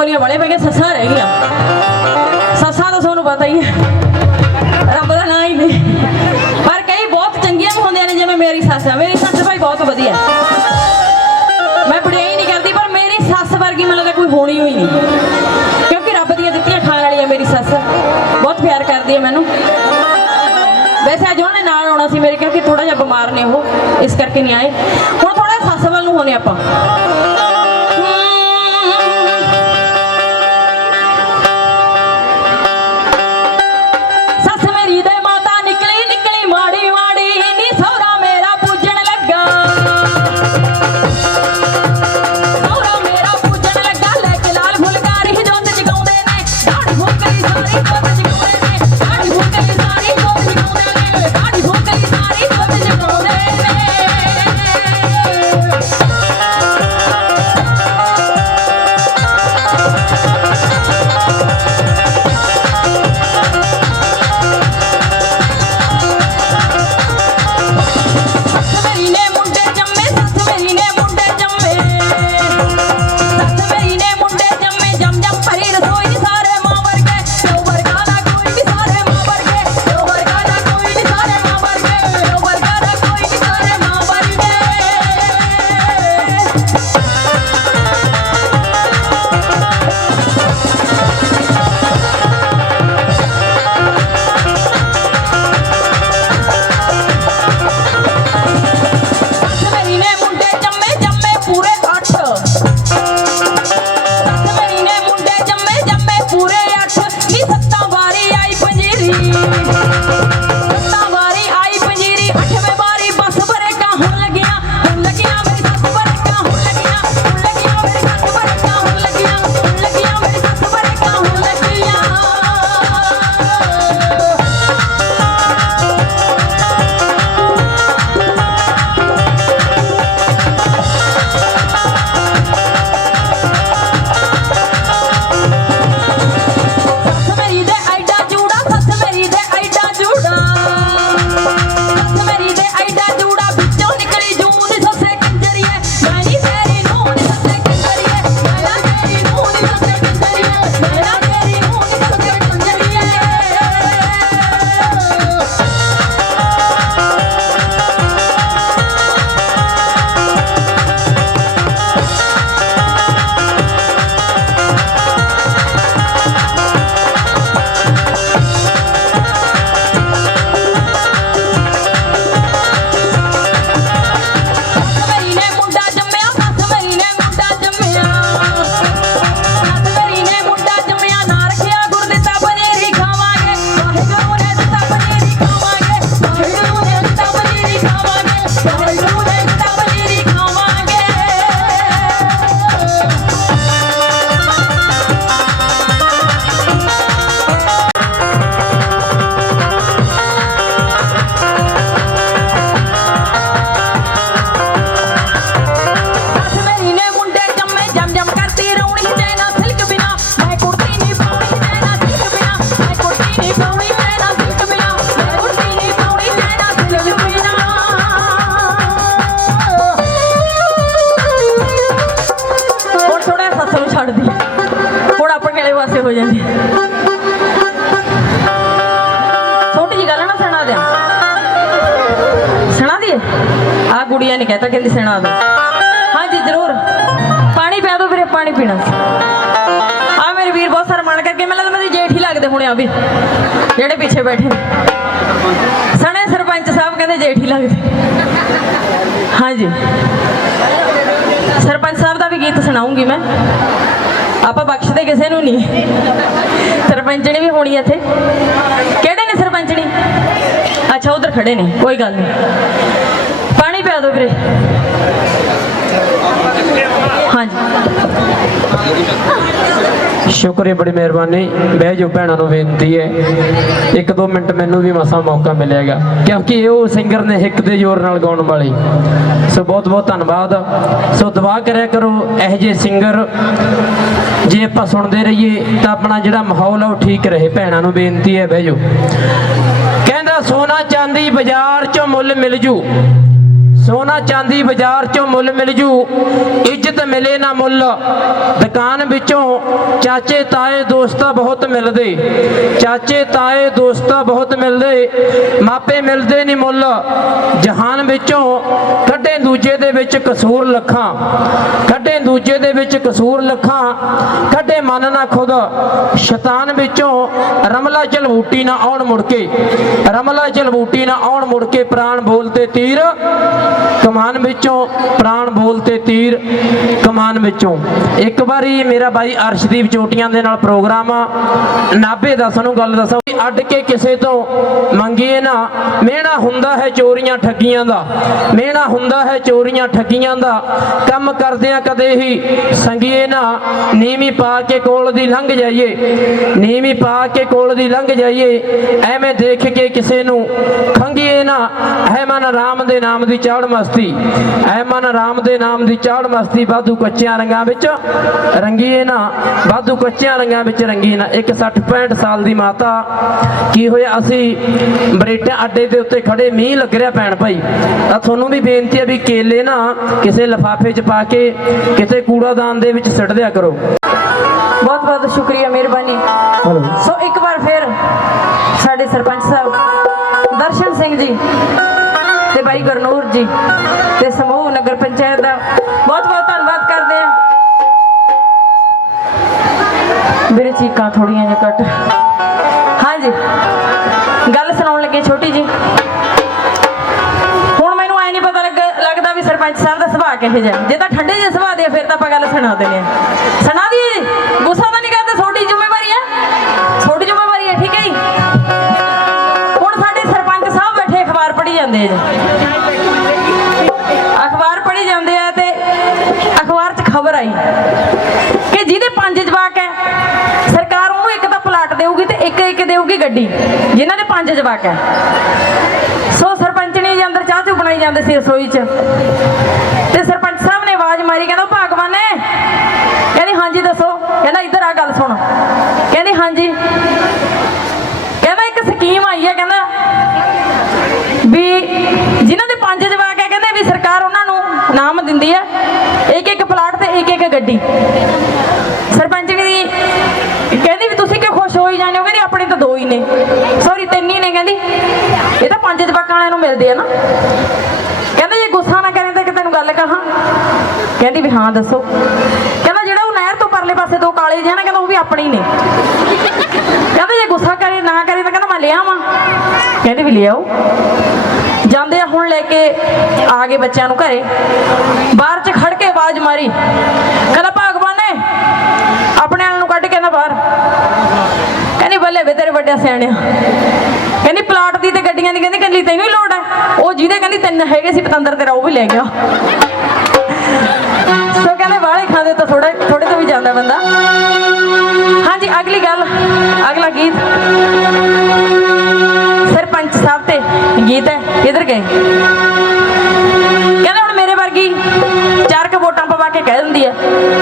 ਬੋਲੀਆਂ ਵਾਲੇ ਪਈਆਂ, ਸੱਸਾਂ ਰਹਿ ਗਈਆਂ। ਸੱਸਾਂ ਤਾਂ ਤੁਹਾਨੂੰ ਪਤਾ ਹੀ ਹੈ, ਰੱਬ ਦਾ ਨਾਂ ਹੀ ਨਹੀਂ। ਪਰ ਕਈ ਬਹੁਤ ਚੰਗੀਆਂ ਵੀ ਹੁੰਦੀਆਂ ਨੇ, ਜਿਵੇਂ ਮੇਰੀ ਸੱਸ ਆ। ਮੇਰੀ ਸੱਸ ਭਾਈ ਬਹੁਤ ਵਧੀਆ, ਮੈਂ ਬੜਾਈ ਨਹੀਂ ਕਰਦੀ, ਪਰ ਮੇਰੀ ਸੱਸ ਵਰਗੀ ਮੈਨੂੰ ਲੱਗਦਾ ਕੋਈ ਹੋਣੀ ਹੋਈ ਨਹੀਂ, ਕਿਉਂਕਿ ਰੱਬ ਦੀਆਂ ਦਿੱਤੀਆਂ ਖਾਣ ਵਾਲੀ ਹੈ ਮੇਰੀ ਸੱਸ। ਬਹੁਤ ਪਿਆਰ ਕਰਦੀ ਹੈ ਮੈਨੂੰ। ਵੈਸੇ ਅੱਜ ਉਹਨੇ ਨਾਲ ਆਉਣਾ ਸੀ ਮੇਰੇ, ਕਿਉਂਕਿ ਥੋੜਾ ਜਿਹਾ ਬਿਮਾਰ ਨੇ ਉਹ, ਇਸ ਕਰਕੇ ਨਹੀਂ ਆਏ। ਹੁਣ ਥੋੜਾ ਸੱਸ ਵੱਲ ਨੂੰ ਹੋਣੇ ਆਪਾਂ। ਸੱਸ ਮੇਰੀ ਦੇ ਮਾਤਾ ਨਿਕਲੀ ਨਿਕਲੀ ਮਾੜੀ ਮਾੜੀ, ਨੀ ਸਹੁਰਾ ਮੇਰਾ ਪੂਜਣ ਲੱਗਾ। ਸਹੁਰਾ ਮੇਰਾ ਪੂਜਣ ਲੱਗਾ, ਲੈ ਕੇ ਲਾਲ ਫੁਲਕਾਰੀ ਜੋਤ ਜਗਾਉਂਦੇ ਨੇ। ਦਾੜੀ ਫੁਲਕਾਰੀ ਸਾਰੀ ਜੋਤ ਜਗਾਉਂਦੇ ਨੇ, ਦਾੜੀ ਫੁਲਕਾਰੀ ਸਾਰੀ ਜੋਤ ਜਗਾਉਂਦੇ ਨੇ, ਦਾੜੀ ਫੁਲਕਾਰੀ ਸਾਰੀ ਜੋਤ ਜਗਾਉਂਦੇ ਨੇ। ਸੱਸ ਮੇਰੀ ਨੇ ਮੁੰਡੇ ਜੰਮੇ, ਸੱਸ ਮੇਰੀ ਨੇ ਮੁੰਡੇ ਜੰਮੇ, ਸੱਸ ਮੇਰੀ ਨੇ ਮੁੰਡੇ ਜੰਮੇ। ਜੰਮ ਜੰਮ ਭਰੀ ਰਸੋਈ ਸਾਰੇ ਮਾਂ ਵਰਗੇ, ਪਿਓ ਵਰਗਾ ਦਾ ਕੋਈ ਨਹੀਂ ਸਾਰੇ ਮਾਂ ਵਰਗੇ, ਪਿਓ ਵਰਗਾ ਦਾ ਕੋਈ ਨਹੀਂ ਸਾਰੇ ਮਾਂ ਵਰਗੇ, ਪਿਓ ਵਰਗਾ ਦਾ ਕੋਈ ਨਹੀਂ ਸਾਰੇ ਮਾਂ ਵਰਗੇ। ਸੱਸ ਮੇਰੀ ਨੇ ਮੁੰਡੇ ਜੰਮੇ ਜੰਮੇ ਪੂਰੇ 8, ਸੱਸ ਮੇਰੀ ਨੇ ਮੁੰਡੇ ਜੰਮੇ ਜੰਮੇ ਪੂਰੇ 8। ਨੀ 7 ਵਾਰੀ ਆਈ ਪੰਜੀਰੀ, 7 ਵਾਰੀ ਆਈ ਪੰਜੀਰੀ। 8ਵੇਂ ਵਾਰੀ ਬੱਸ ਬਰੇਕਾਂ ਹੁਣ ਲੱਗੀਆਂ, ਹੁਣ ਲੱਗੀਆਂ ਮੇਰੀ ਸੱਸ ਬਰੇਕਾਂ ਹੁਣ ਲੱਗੀਆਂ, ਹੁਣ ਲੱਗੀਆਂ ਮੇਰੀ ਸੱਸ ਬਰੇਕਾਂ ਹੁਣ ਲੱਗੀਆਂ, ਹੁਣ ਲੱਗੀਆਂ ਮੇਰੀ ਸੱਸ ਬਰੇਕਾਂ ਹੁਣ ਲੱਗੀਆਂ। ਸੱਸ ਮੇਰੀ ਦੇ ਐਡਾ ਜੂੜਾ, ਸੱਸ ਮੇਰੀ ਦੇ ਐਡਾ ਜੂੜਾ, ਸੱਸ ਮੇਰੀ ਦੇ ਐਡਾ ਜੂੜਾ। ਵਿੱਚੋਂ ਨਿਕਲੀ ਜੂੰ ਨੀ ਸੱਸੇ ਕੰਜਰੀਏ, ਮੈਂ ਨੀ ਤੇਰੀ ਨੂੰਹ ਨੀ ਸੱਸੇ ਕੰਜਰੀਏ, ਮੈਂ ਨਾ ਤੇਰੀ ਨੂੰਹ ਨੀ ਸੱਸੇ ਕੰਜਰੀਏ, ਮੈਂ ਨਾ ਤੇਰੀ ਨੂੰਹ ਨੀ ਸੱਸੇ ਕੰਜਰੀਏ। ਸੱਸ ਮੇਰੀ ਨੇ ਮੁੰਡਾ ਜੰਮਿਆ, ਸੱਸ ਮੇਰੀ ਨੇ ਮੁੰਡਾ ਜੰਮਿਆ, ਸੱਸ ਮੇਰੀ ਨੇ ਮੁੰਡਾ ਜੰਮਿਆ। ਨਾ ਰੱਖਿਆ ਗੁਰ ਦਿੱਤਾ ਪਨੀਰੀ ਖਾਵਾਂਗੇ, ਵਾਹਿਗੁਰੂ ਨੇ ਦਿੱਤਾ ਪਨੀਰੀ ਖਾਵਾਂਗੇ, ਵਾਹਿਗੁਰੂ ਨੇ ਦਿੱਤਾ ਪਨੀਰੀ ਖਾਵਾਂਗੇ, ਵਾਹਿਗੁਰੂ ਨੇ ਦਿੱਤਾ ਪਨੀਰੀ ਖਾਵਾਂਗੇ। ਸੱਸ ਮੇਰੀ ਨੇ ਮੁੰਡੇ ਜੰਮੇ ਜੰਮ ਜੰਮ ਕਰਦੀ ਰੌਣੀ ਚੈਨਾ ਸਿਲਕ ਬਿਨਾ। ਮੈਂ ਕੁੜਤੀ ਨਹੀਂ ਪਾਉਣੀ ਚੈਨਾ ਸਿਲਕ ਬਿਨਾ, ਮੈਂ ਕੁੜਤੀ ਨਹੀਂ ਪਾਉਣੀ ਚੈਨਾ ਸਿਲਕ ਬਿਨਾ, ਮੈਂ ਕੁੜਤੀ ਨਹੀਂ ਪਾਉਣੀ ਚੈਨਾ ਸਿਲਕ ਬਿਨਾ। ਹੁਣ ਥੋੜਾ ਸੱਸ ਨੂੰ ਛੱਡਦੀ, ਹੁਣ ਆਪਣੇ ਵਾਲੇ ਪਾਸੇ ਹੋ ਜਾਂਦੀ। ਛੋਟੀ ਜਿਹੀ ਗੱਲ ਨਾ ਸੁਣਾ ਦਿਆਂ, ਸੁਣਾ ਦੀ। ਆ ਗੁੜੀਆ ਨੇ ਕਹਿਤਾ, ਕਹਿੰਦੀ ਸੁਣਾ ਦੋ। ਹਾਂਜੀ ਜ਼ਰੂਰ, ਪਾਣੀ ਪਿਆ ਦੋ ਵੀਰੇ, ਪਾਣੀ ਪੀਣਾ ਸੀ। ਆ ਮੇਰੇ ਵੀਰ ਬਹੁਤ ਸਾਰਾ ਮਨ ਕਰਕੇ, ਮੈਨੂੰ ਲੱਗਦਾ ਮੇਰੀ ਜੇਠ ਹੀ ਲੱਗਦੇ ਹੋਣੇ ਆ ਵੀ, ਜਿਹੜੇ ਪਿੱਛੇ ਬੈਠੇ ਨੇ। ਸਣੇ ਸਰਪੰਚ ਸਾਹਿਬ ਕਹਿੰਦੇ ਜੇਠ ਹੀ ਲੱਗਦੇ। ਹਾਂਜੀ, ਸਰਪੰਚ ਸਾਹਿਬ ਦਾ ਵੀ ਗੀਤ ਸੁਣਾਉਂਗੀ ਮੈਂ, ਆਪਾਂ ਬਖਸ਼ਦੇ ਕਿਸੇ ਨੂੰ ਨਹੀਂ। ਸਰਪੰਚਣੀ ਵੀ ਹੋਣੀ ਇੱਥੇ। ਕਿਹੜੇ ਨੇ ਸਰਪੰਚਣੀ? ਅੱਛਾ ਉਧਰ ਖੜੇ ਨੇ, ਕੋਈ ਗੱਲ ਨਹੀਂ। ਪਾਣੀ ਪਿਆ ਦਿਓ ਵੀਰੇ। ਹਾਂਜੀ ਸ਼ੁਕਰੀਆ, ਬੜੀ ਮਿਹਰਬਾਨੀ। ਬਹਿ ਜਾਓ, ਭੈਣਾਂ ਨੂੰ ਬੇਨਤੀ ਹੈ 1-2 ਮਿੰਟ ਮੈਨੂੰ ਵੀ ਮਸਾਂ ਮੌਕਾ ਮਿਲੇਗਾ, ਕਿਉਂਕਿ ਇਹ ਉਹ ਸਿੰਗਰ ਨੇ ਹਿੱਕ ਦੇ ਜ਼ੋਰ ਨਾਲ ਗਾਉਣ ਵਾਲੇ। ਸੋ ਬਹੁਤ ਬਹੁਤ ਧੰਨਵਾਦ। ਸੋ ਦੁਆ ਕਰਿਆ ਕਰੋ ਇਹੋ ਜਿਹੇ ਸਿੰਗਰ ਜੇ ਆਪਾਂ ਸੁਣਦੇ ਰਹੀਏ ਤਾਂ ਆਪਣਾ ਜਿਹੜਾ ਮਾਹੌਲ ਆ ਉਹ ਠੀਕ ਰਹੇ। ਭੈਣਾਂ ਨੂੰ ਬੇਨਤੀ ਹੈ, ਬਹਿ ਜਾਓ। ਕਹਿੰਦਾ ਸੋਨਾ ਚਾਂਦੀ ਬਾਜ਼ਾਰ 'ਚੋਂ ਮੁੱਲ ਮਿਲ ਜੂ, सोना चांदी बाजार चों मुल मिल जू, इज्जत मिले ना मुल। दुकान विचों चाचे ताए दोस्ता बहुत मिलदे, चाचे ताए दोस्ता बहुत मिलदे, मापे मिलदे नहीं मुल। जहान विचों कड्डे दूजे दे विच कसूर लखां, कड्डे दूजे दे विच कसूर लखां, कड्डे मन ना खुद। शैतान विचों रमला झलबूटी ना आउण मुड़के, रमला झलबूटी ना आउण मुड़के। प्राण बोलते तीर कमान विचों, प्राण बोलते तीर कमान विचों। एक बारी मेरा भाई अर्शदीप चोटियां दे नाल प्रोग्राम आ, नाभे दा सानू गल दसां, अड के किसे तो मंगीए ना, मेहना हुंदा है चोरियां ठगियां दा, मेहना हुंदा है चोरियां ठगियां दा। कम करदियां कदे ही संगीए ना, नीवी पा के कोल दी लंघ जाइए, नीवी पा के कोल दी लंघ जाइए। एवें देख के किसे नू खंगीए ना, ऐ मन राम दे नाम दी चाड़ मस्ती, ऐ मन राम दे नाम दी चाड़ मस्ती। वाधू कच्चियां रंगां विच रंगीए ना, वाधू कच्चियां रंगां विच रंगी ना। एक 60-65 साल दी माता, की होया असी बरेटा अड्डे दे उत्ते खड़े, मींह लग रिहा पैण भाई, तां तुहानूं भी बेनती है भी केले ना किसे लिफाफे च पा के किते कूड़ादान दे विच सिੱਟ दिया करो। बहुत बहुत शुक्रिया, मेहरबानी। सो एक बार फिर साडे सरपंच साहब दर्शन सिंह जी ते भाई गुरनूर जी ते समूह नगर पंचायत का बहुत बहुत धन्यवाद करते हैं। मेरे चीकां थोड़ियां जिहा घट। हाँ जी, गल सुनाउण लगे छोटी जी। हुण मैनूं ऐ नहीं पता लगदा भी सरपंच साहब का सुभाਅ किहो जिहा। जे तां ठंडे जे सुभाਅ दे फिर तां आपां गल सुणा दिंदे आ। सुणा दईए जी, गुस्सा तां नहीं करदे, थोड़ी जिम्मेवारी है, थोड़ी जिम्मेवारी है, ठीक है जी। हुण साडे सरपंच साहब बैठे अखबार पढ़ी जांदे जी, अखबार पढ़ी जाते हैं तो अखबार च खबर आई कि जिहदे 5 जवाक है सरकार उन्होंने एक तो प्लाट देगी तो एक देगी गड्डी, जिन्हों के 5 जवाक है। सो सरपंच ने जी अंदर चाह चू बनाई जाते सी रसोई च, ते सरपंच साहब ने आवाज़ मारी, कहना भागवान ने, कहनी हाँ जी दसो, कहना इधर आ गल सुन, कहनी हाँ जी, कहना एक स्कीम आई है, कहना भी जिन्हों के 5 जवाक है कहते भी सरकार उन्होंने नाम दिंदी है, एक प्लाट ते एक गड्डी। सरपंच ने कहती भी तुम क्यों खुश हो ही जाने हो, कहती अपने तो 2 ही ने, सॉरी 3 ही ने, कहती ये तो 5 जवाकों वालों मिलते हैं ना। कहते जे गुस्सा ना करें तो कि तेन गल कहा, कहती भी हाँ दसो, कहना जो नहर तो परले पासे 2 काले जे ना, कहता वो भी अपने ही ने। कहते जे गुस्सा करे ना करे तो कहना मैं ले आवां, कहते भी ले आओ। जाते हुण लेके आ गए बच्चों को घरे, बाहर च खड़ के आवाज़ मारी, कहना भागवान ने अपने आल कढ़ के ना बाहर, कहनी बल्ले वे तेरे वड्डे सियाणे, कहनी प्लाट की तो गड्डियां की, कहनी कली तेनों ही लोड़ है, वो जिहदे कहनी 3 हैगे सी पतंदर तेरा वो भी ले गया। तो कहते वाले खाते तो थोड़े तो भी जाता बंदा। हाँ जी, अगली गल, अगला गीत सरपंच साहब ते गीत है, इधर गए, कहते हुण मेरे वर्गी 4 वोटां पवा के कह दिंदी है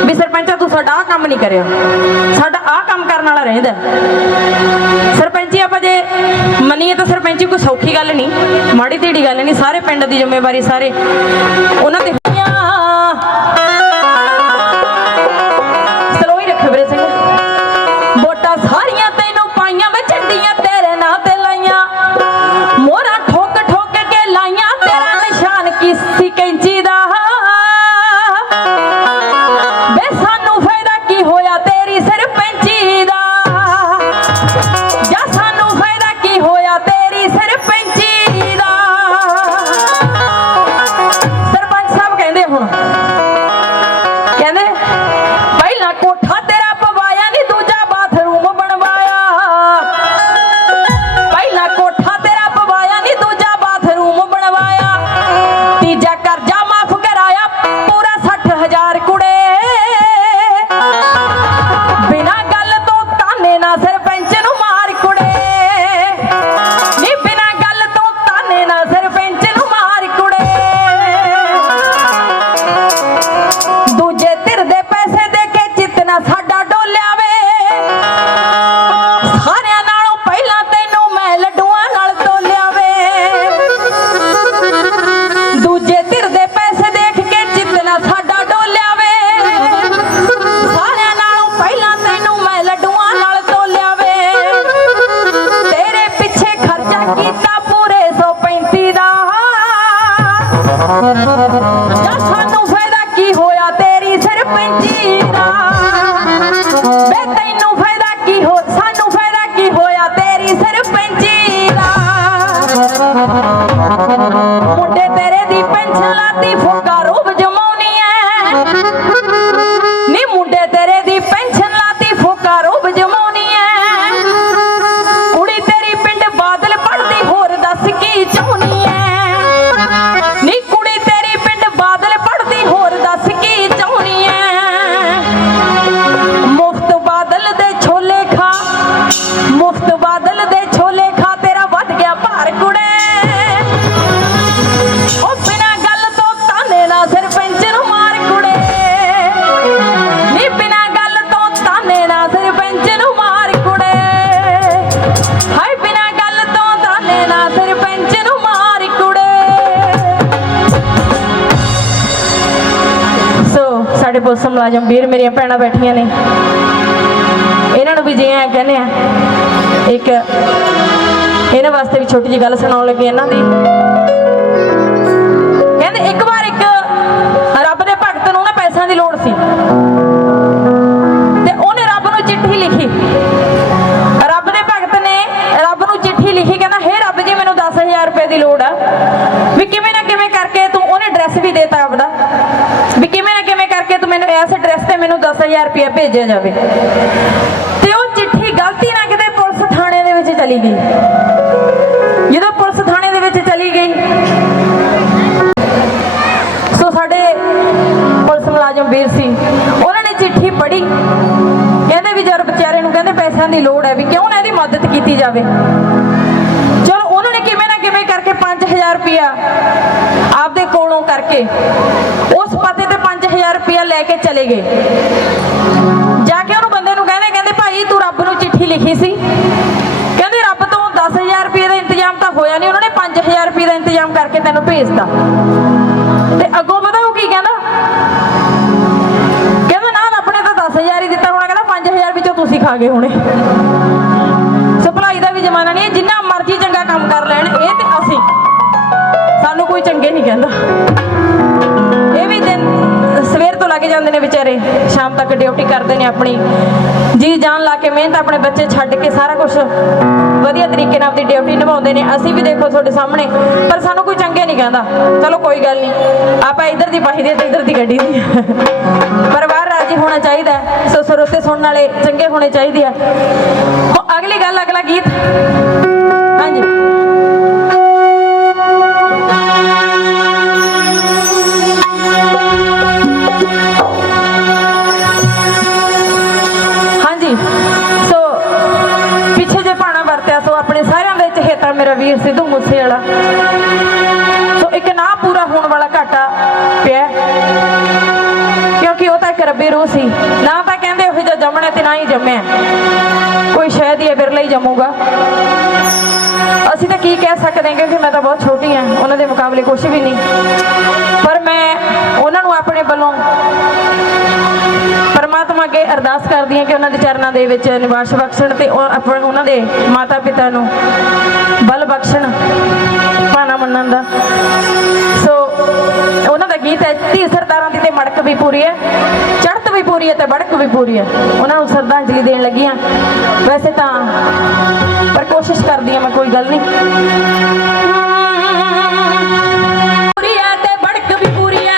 भी सरपंचा तू साडा आ काम नहीं करिया, साडा आ काम करने वाला रहिंदा। सरपंची आपां जे मनीए तो सरपंची कोई सौखी गल नहीं, माड़ी ढीड़ी गल नहीं, सारे पिंड की जिम्मेवारी सारे उन्हां ते सलोई रखे वीरे सिंह। वोटां सारियां तैनूं पाइयां वे झंडियां तेरे नां ते लाइयां, मोरा ठोक ठोक के लाइयां, तेरा निशान किसी कैंची दा, वे सानू फायदा की होया तेरी सरपंची दा, जा सानू फायदा की होया तेरी सरपंची दा। सरपंच ਸਾਡੇ ਪੁਲਿਸ ਮੁਲਾਜ਼ਮ ਵੀਰ ਮੇਰੀਆਂ ਭੈਣਾਂ ਬੈਠੀਆਂ ਨੇ, ਇਹਨਾਂ ਨੂੰ ਵੀ ਜੀ ਐਂ ਕਹਿੰਦੇ ਆ। ਇੱਕ ਇਹਨਾਂ ਵਾਸਤੇ ਵੀ ਛੋਟੀ ਜਿਹੀ ਗੱਲ ਸੁਣਾਉਣ ਲੱਗੀ ਇਹਨਾਂ ਦੀ। ਕਹਿੰਦੇ ਇੱਕ ਵਾਰ ਇੱਕ ਰੱਬ ਦੇ ਭਗਤ ਨੂੰ ਨਾ ਪੈਸਿਆਂ ਦੀ ਲੋੜ ਸੀ ਤੇ ਉਹਨੇ ਰੱਬ ਨੂੰ ਚਿੱਠੀ ਲਿਖੀ। ਰੱਬ ਦੇ ਭਗਤ ਨੇ ਰੱਬ ਨੂੰ ਚਿੱਠੀ ਲਿਖੀ, ਕਹਿੰਦਾ ਹੇ ਰੱਬ ਜੀ ਮੈਨੂੰ 10,000 ਰੁਪਏ ਦੀ ਲੋੜ ਆ, ਵੀ ਕਿਵੇਂ ਨਾ ਕਿਵੇਂ ਕਰਕੇ ਤੂੰ, ਉਹਨੇ ਐਡਰੈਸ ਵੀ ਦੇਤਾ ਆਪਦਾ, ਵੀ ਕਿਵੇਂ ਨਾ ਕਿਵੇਂ ਕਰਕੇ ਤੂੰ ਮੈਨੂੰ ਇਸ ਐਡਰੈਸ ਤੇ ਮੈਨੂੰ 10,000 ਰੁਪਏ ਭੇਜਿਆ ਜਾਵੇ। ਤੇ ਉਹ ਚਿੱਠੀ ਗਲਤੀ ਨਾਲ ਕਿਤੇ ਪੁਲਿਸ ਥਾਣੇ ਦੇ ਵਿੱਚ ਚਲੀ ਗਈ। ਜਦੋਂ ਪੁਲਿਸ ਥਾਣੇ ਦੇ ਵਿੱਚ ਚਲੀ ਗਈ, ਸੋ ਸਾਡੇ ਪੁਲਿਸ ਮੁਲਾਜ਼ਮ ਵੀਰ ਸੀ, ਉਹਨਾਂ ਨੇ ਚਿੱਠੀ ਪੜ੍ਹੀ। ਕਹਿੰਦੇ ਵੀ ਜਦ ਵਿਚਾਰੇ ਨੂੰ ਕਹਿੰਦੇ ਪੈਸਿਆਂ ਦੀ ਲੋੜ ਹੈ, ਵੀ ਕਿਉਂ ਨਾ ਇਹਦੀ ਮਦਦ ਕੀਤੀ ਜਾਵੇ। ਚਲੋ ਉਹਨਾਂ ਨੇ ਕਿਵੇਂ ਨਾ ਕਿਵੇਂ ਕਰਕੇ 5,000 ਰੁਪਇਆ ਆਪਦੇ ਕੋਲੋਂ ਕਰਕੇ ਉਸ ਪਤੇ ਤੇ 5,000 ਰੁਪਇਆ ਲੈ ਕੇ ਚਲੇ ਗਏ। ਜਾ ਕੇ ਉਹਨੂੰ ਬੰਦੇ ਨੂੰ ਕਹਿੰਦੇ ਭਾਈ ਤੂੰ ਰੱਬ ਨੂੰ ਚਿੱਠੀ ਲਿਖੀ ਸੀ, ਕਹਿੰਦੇ ਰੱਬ ਤੋਂ 10,000 ਰੁਪਏ ਦਾ ਇੰਤਜ਼ਾਮ ਤਾਂ ਹੋਇਆ ਨਹੀਂ, ਉਹਨਾਂ ਨੇ 5,000 ਰੁਪਏ ਦਾ ਇੰਤਜ਼ਾਮ ਕਰਕੇ ਤੈਨੂੰ ਭੇਜਤਾ। ਤੇ ਅੱਗੋਂ ਪਤਾ ਉਹ ਕੀ ਕਹਿੰਦਾ ਨਾ ਰੱਬ ਨੇ ਤਾਂ 10,000 ਹੀ ਦਿੱਤਾ ਹੋਣਾ, ਕਹਿੰਦਾ 5,000 ਵਿੱਚੋਂ ਤੁਸੀਂ ਖਾ ਗਏ ਹੋਣੇ। ਸਪਲਾਈ ਦਾ ਵੀ ਜ਼ਮਾਨਾ ਨਹੀਂ ਹੈ, ਜਿੰਨਾ ਮਰਜ਼ੀ ਚੰਗਾ ਕੰਮ ਕਰ ਲੈਣ ਇਹ ਤੇ ਅਸੀਂ, ਸਾਨੂੰ ਕੋਈ ਚੰਗੇ ਨਹੀਂ ਕਹਿੰਦਾ। ਇਹ ਵੀ ਦਿਨ ਸਵੇਰ ਤੋਂ ਲੱਗ ਜਾਂਦੇ ਨੇ ਵਿਚਾਰੇ, ਸ਼ਾਮ ਤੱਕ ਡਿਊਟੀ ਕਰਦੇ ਨੇ, ਆਪਣੀ ਜੀ ਜਾਨ ਲਾ ਕੇ ਮਿਹਨਤ, ਆਪਣੇ ਬੱਚੇ ਛੱਡ ਕੇ ਸਾਰਾ ਕੁਝ ਵਧੀਆ ਤਰੀਕੇ ਨਾਲ ਆਪਣੀ ਡਿਊਟੀ ਨਿਭਾਉਂਦੇ ਨੇ। ਅਸੀਂ ਵੀ ਦੇਖੋ ਤੁਹਾਡੇ ਸਾਹਮਣੇ, ਪਰ ਸਾਨੂੰ ਕੋਈ ਚੰਗੇ ਨਹੀਂ ਕਹਿੰਦਾ। ਚਲੋ ਕੋਈ ਗੱਲ ਨਹੀਂ, ਆਪਾਂ ਇੱਧਰ ਦੀ ਪਾਈ ਦੀ ਤੇ ਇੱਧਰ ਦੀ ਗੱਡੀ ਦੀ, ਪਰਿਵਾਰ ਰਾਜੀ ਹੋਣਾ ਚਾਹੀਦਾ ਹੈ। ਸੋ ਸਰੋਤੇ ਸੁਣਨ ਵਾਲੇ ਚੰਗੇ ਹੋਣੇ ਚਾਹੀਦੇ ਆ। ਅਗਲੀ ਗੱਲ, ਅਗਲਾ ਗੀਤ। ਹਾਂਜੀ ਹਾਂਜੀ, ਸੋ ਪਿੱਛੇ ਜੇ ਭਾਣਾ ਵਰਤਿਆ, ਸੋ ਆਪਣੇ ਸਾਰਿਆਂ ਦੇ ਚਹੇਤਾ ਮੇਰਾ ਵੀਰ ਸਿੱਧੂ ਮੂਸੇ ਵਾਲਾ। ਸੋ ਇੱਕ ਨਾ ਪੂਰਾ ਹੋਣ ਵਾਲਾ ਘਾਟਾ ਪਿਆ, ਕਿਉਂਕਿ ਉਹ ਤਾਂ ਇੱਕ ਰੱਬੀ ਰੂਹ ਸੀ। ਨਾ ਤਾਂ ਕਹਿੰਦੇ ਉਹ ਜਿਹਾ ਜੰਮਣਾ ਤੇ ਨਾ ਹੀ ਜੰਮਿਆ, ਕੋਈ ਸ਼ਾਇਦ ਹੀ ਬਿਰਲਾ ਹੀ ਜੰਮੂਗਾ। ਅਸੀਂ ਤਾਂ ਕੀ ਕਹਿ ਸਕਦੇ ਹਾਂ, ਕਿਉਂਕਿ ਮੈਂ ਤਾਂ ਬਹੁਤ ਛੋਟੀ ਹਾਂ, ਉਹਨਾਂ ਦੇ ਮੁਕਾਬਲੇ ਕੁਛ ਵੀ ਨਹੀਂ। ਪਰ ਮੈਂ ਉਹਨਾਂ ਨੂੰ ਆਪਣੇ ਵੱਲੋਂ ਪਰਮਾਤਮਾ ਅੱਗੇ ਅਰਦਾਸ ਕਰਦੀ ਹਾਂ ਕਿ ਉਹਨਾਂ ਦੇ ਚਰਨਾਂ ਦੇ ਵਿੱਚ ਨਿਵਾਸ ਬਖਸ਼ਣ ਤੇ ਉਹਨਾਂ ਦੇ ਮਾਤਾ ਪਿਤਾ ਨੂੰ ਬਲ ਬਖਸ਼ਣ ਭਾਣਾ ਮੰਨਣ ਦਾ। ਸੋ ਉਹਨਾਂ ਦਾ ਗੀਤ ਹੈ, ਧੀ ਸਰਦਾਰਾਂ ਦੀ ਤੇ ਮੜਕ ਵੀ ਪੂਰੀ ਹੈ, ਚੜ੍ਹਤ ਵੀ ਪੂਰੀ ਹੈ ਤੇ ਬੜਕ ਵੀ ਪੂਰੀ ਹੈ। ਉਹਨਾਂ ਨੂੰ ਸ਼ਰਧਾਂਜਲੀ ਦੇਣ ਲੱਗੀ ਹਾਂ ਵੈਸੇ ਤਾਂ, ਪਰ ਕੋਸ਼ਿਸ਼ ਕਰਦੀ ਹਾਂ ਮੈਂ, ਕੋਈ ਗੱਲ ਨਹੀਂ। ਪੂਰੀ ਹੈ ਤੇ ਬੜਕ ਵੀ ਪੂਰੀ ਹੈ,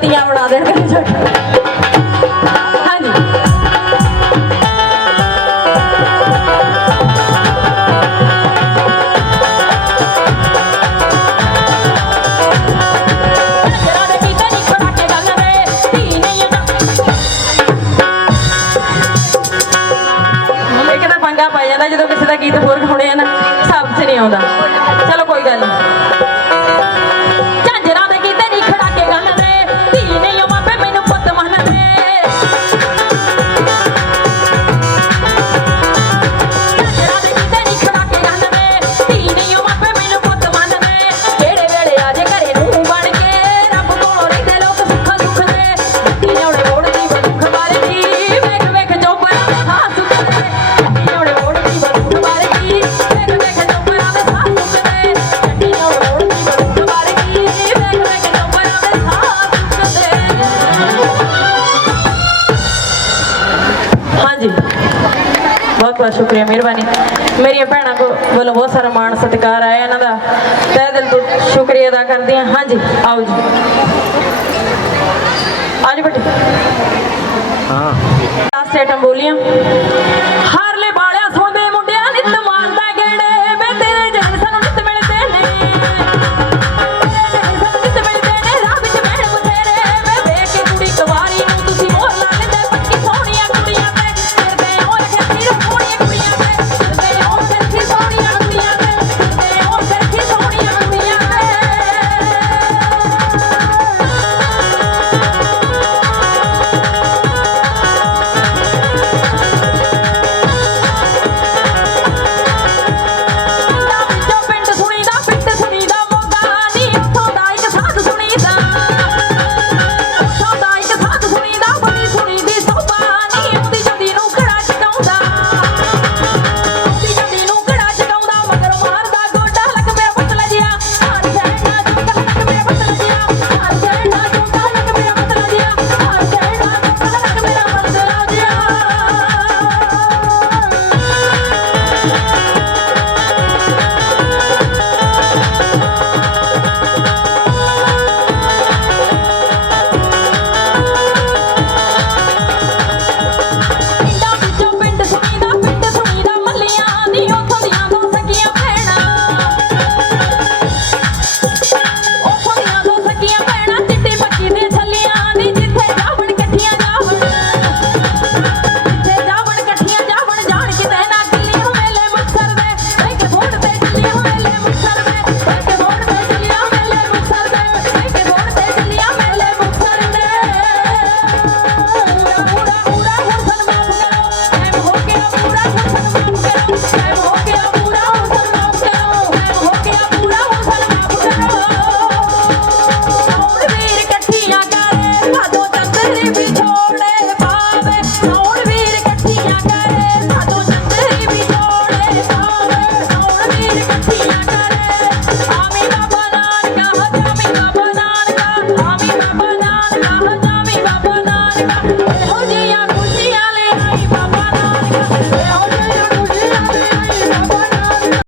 ਧੀਆਂ ਬਣਾ ਦੇਣ। ਹਾਂਜੀ ਇੱਕ ਤਾਂ ਪੰਗਾ ਪੈ ਜਾਂਦਾ ਜਦੋਂ ਕਿਸੇ ਦਾ ਗੀਤ ਹੋਰ ਗਾਉਣੇ ਆ ਨਾ, ਸ਼ਬਦ 'ਚ ਨਹੀਂ ਆਉਂਦਾ। ਚਲੋ ਕੋਈ ਗੱਲ ਨਹੀਂ। ਬਹੁਤ ਬਹੁਤ ਸ਼ੁਕਰੀਆ ਮਿਹਰਬਾਨੀ। ਮੇਰੀਆਂ ਭੈਣਾਂ ਵੱਲੋਂ ਬਹੁਤ ਸਾਰਾ ਮਾਣ ਸਤਿਕਾਰ ਆਇਆ, ਇਹਨਾਂ ਦਾ ਤਹਿ ਦਿਲ ਤੋਂ ਸ਼ੁਕਰੀਆ ਅਦਾ ਕਰਦੀ ਹਾਂ। ਹਾਂਜੀ ਆਓ ਜੀ, ਆਜੋ ਬੇਟੇ। ਲਾਸਟ ਆਈਟਮ ਬੋਲੀਆਂ। ਹਾਰਲੇ ਵਾਲਿਆ ਸੋਨੇ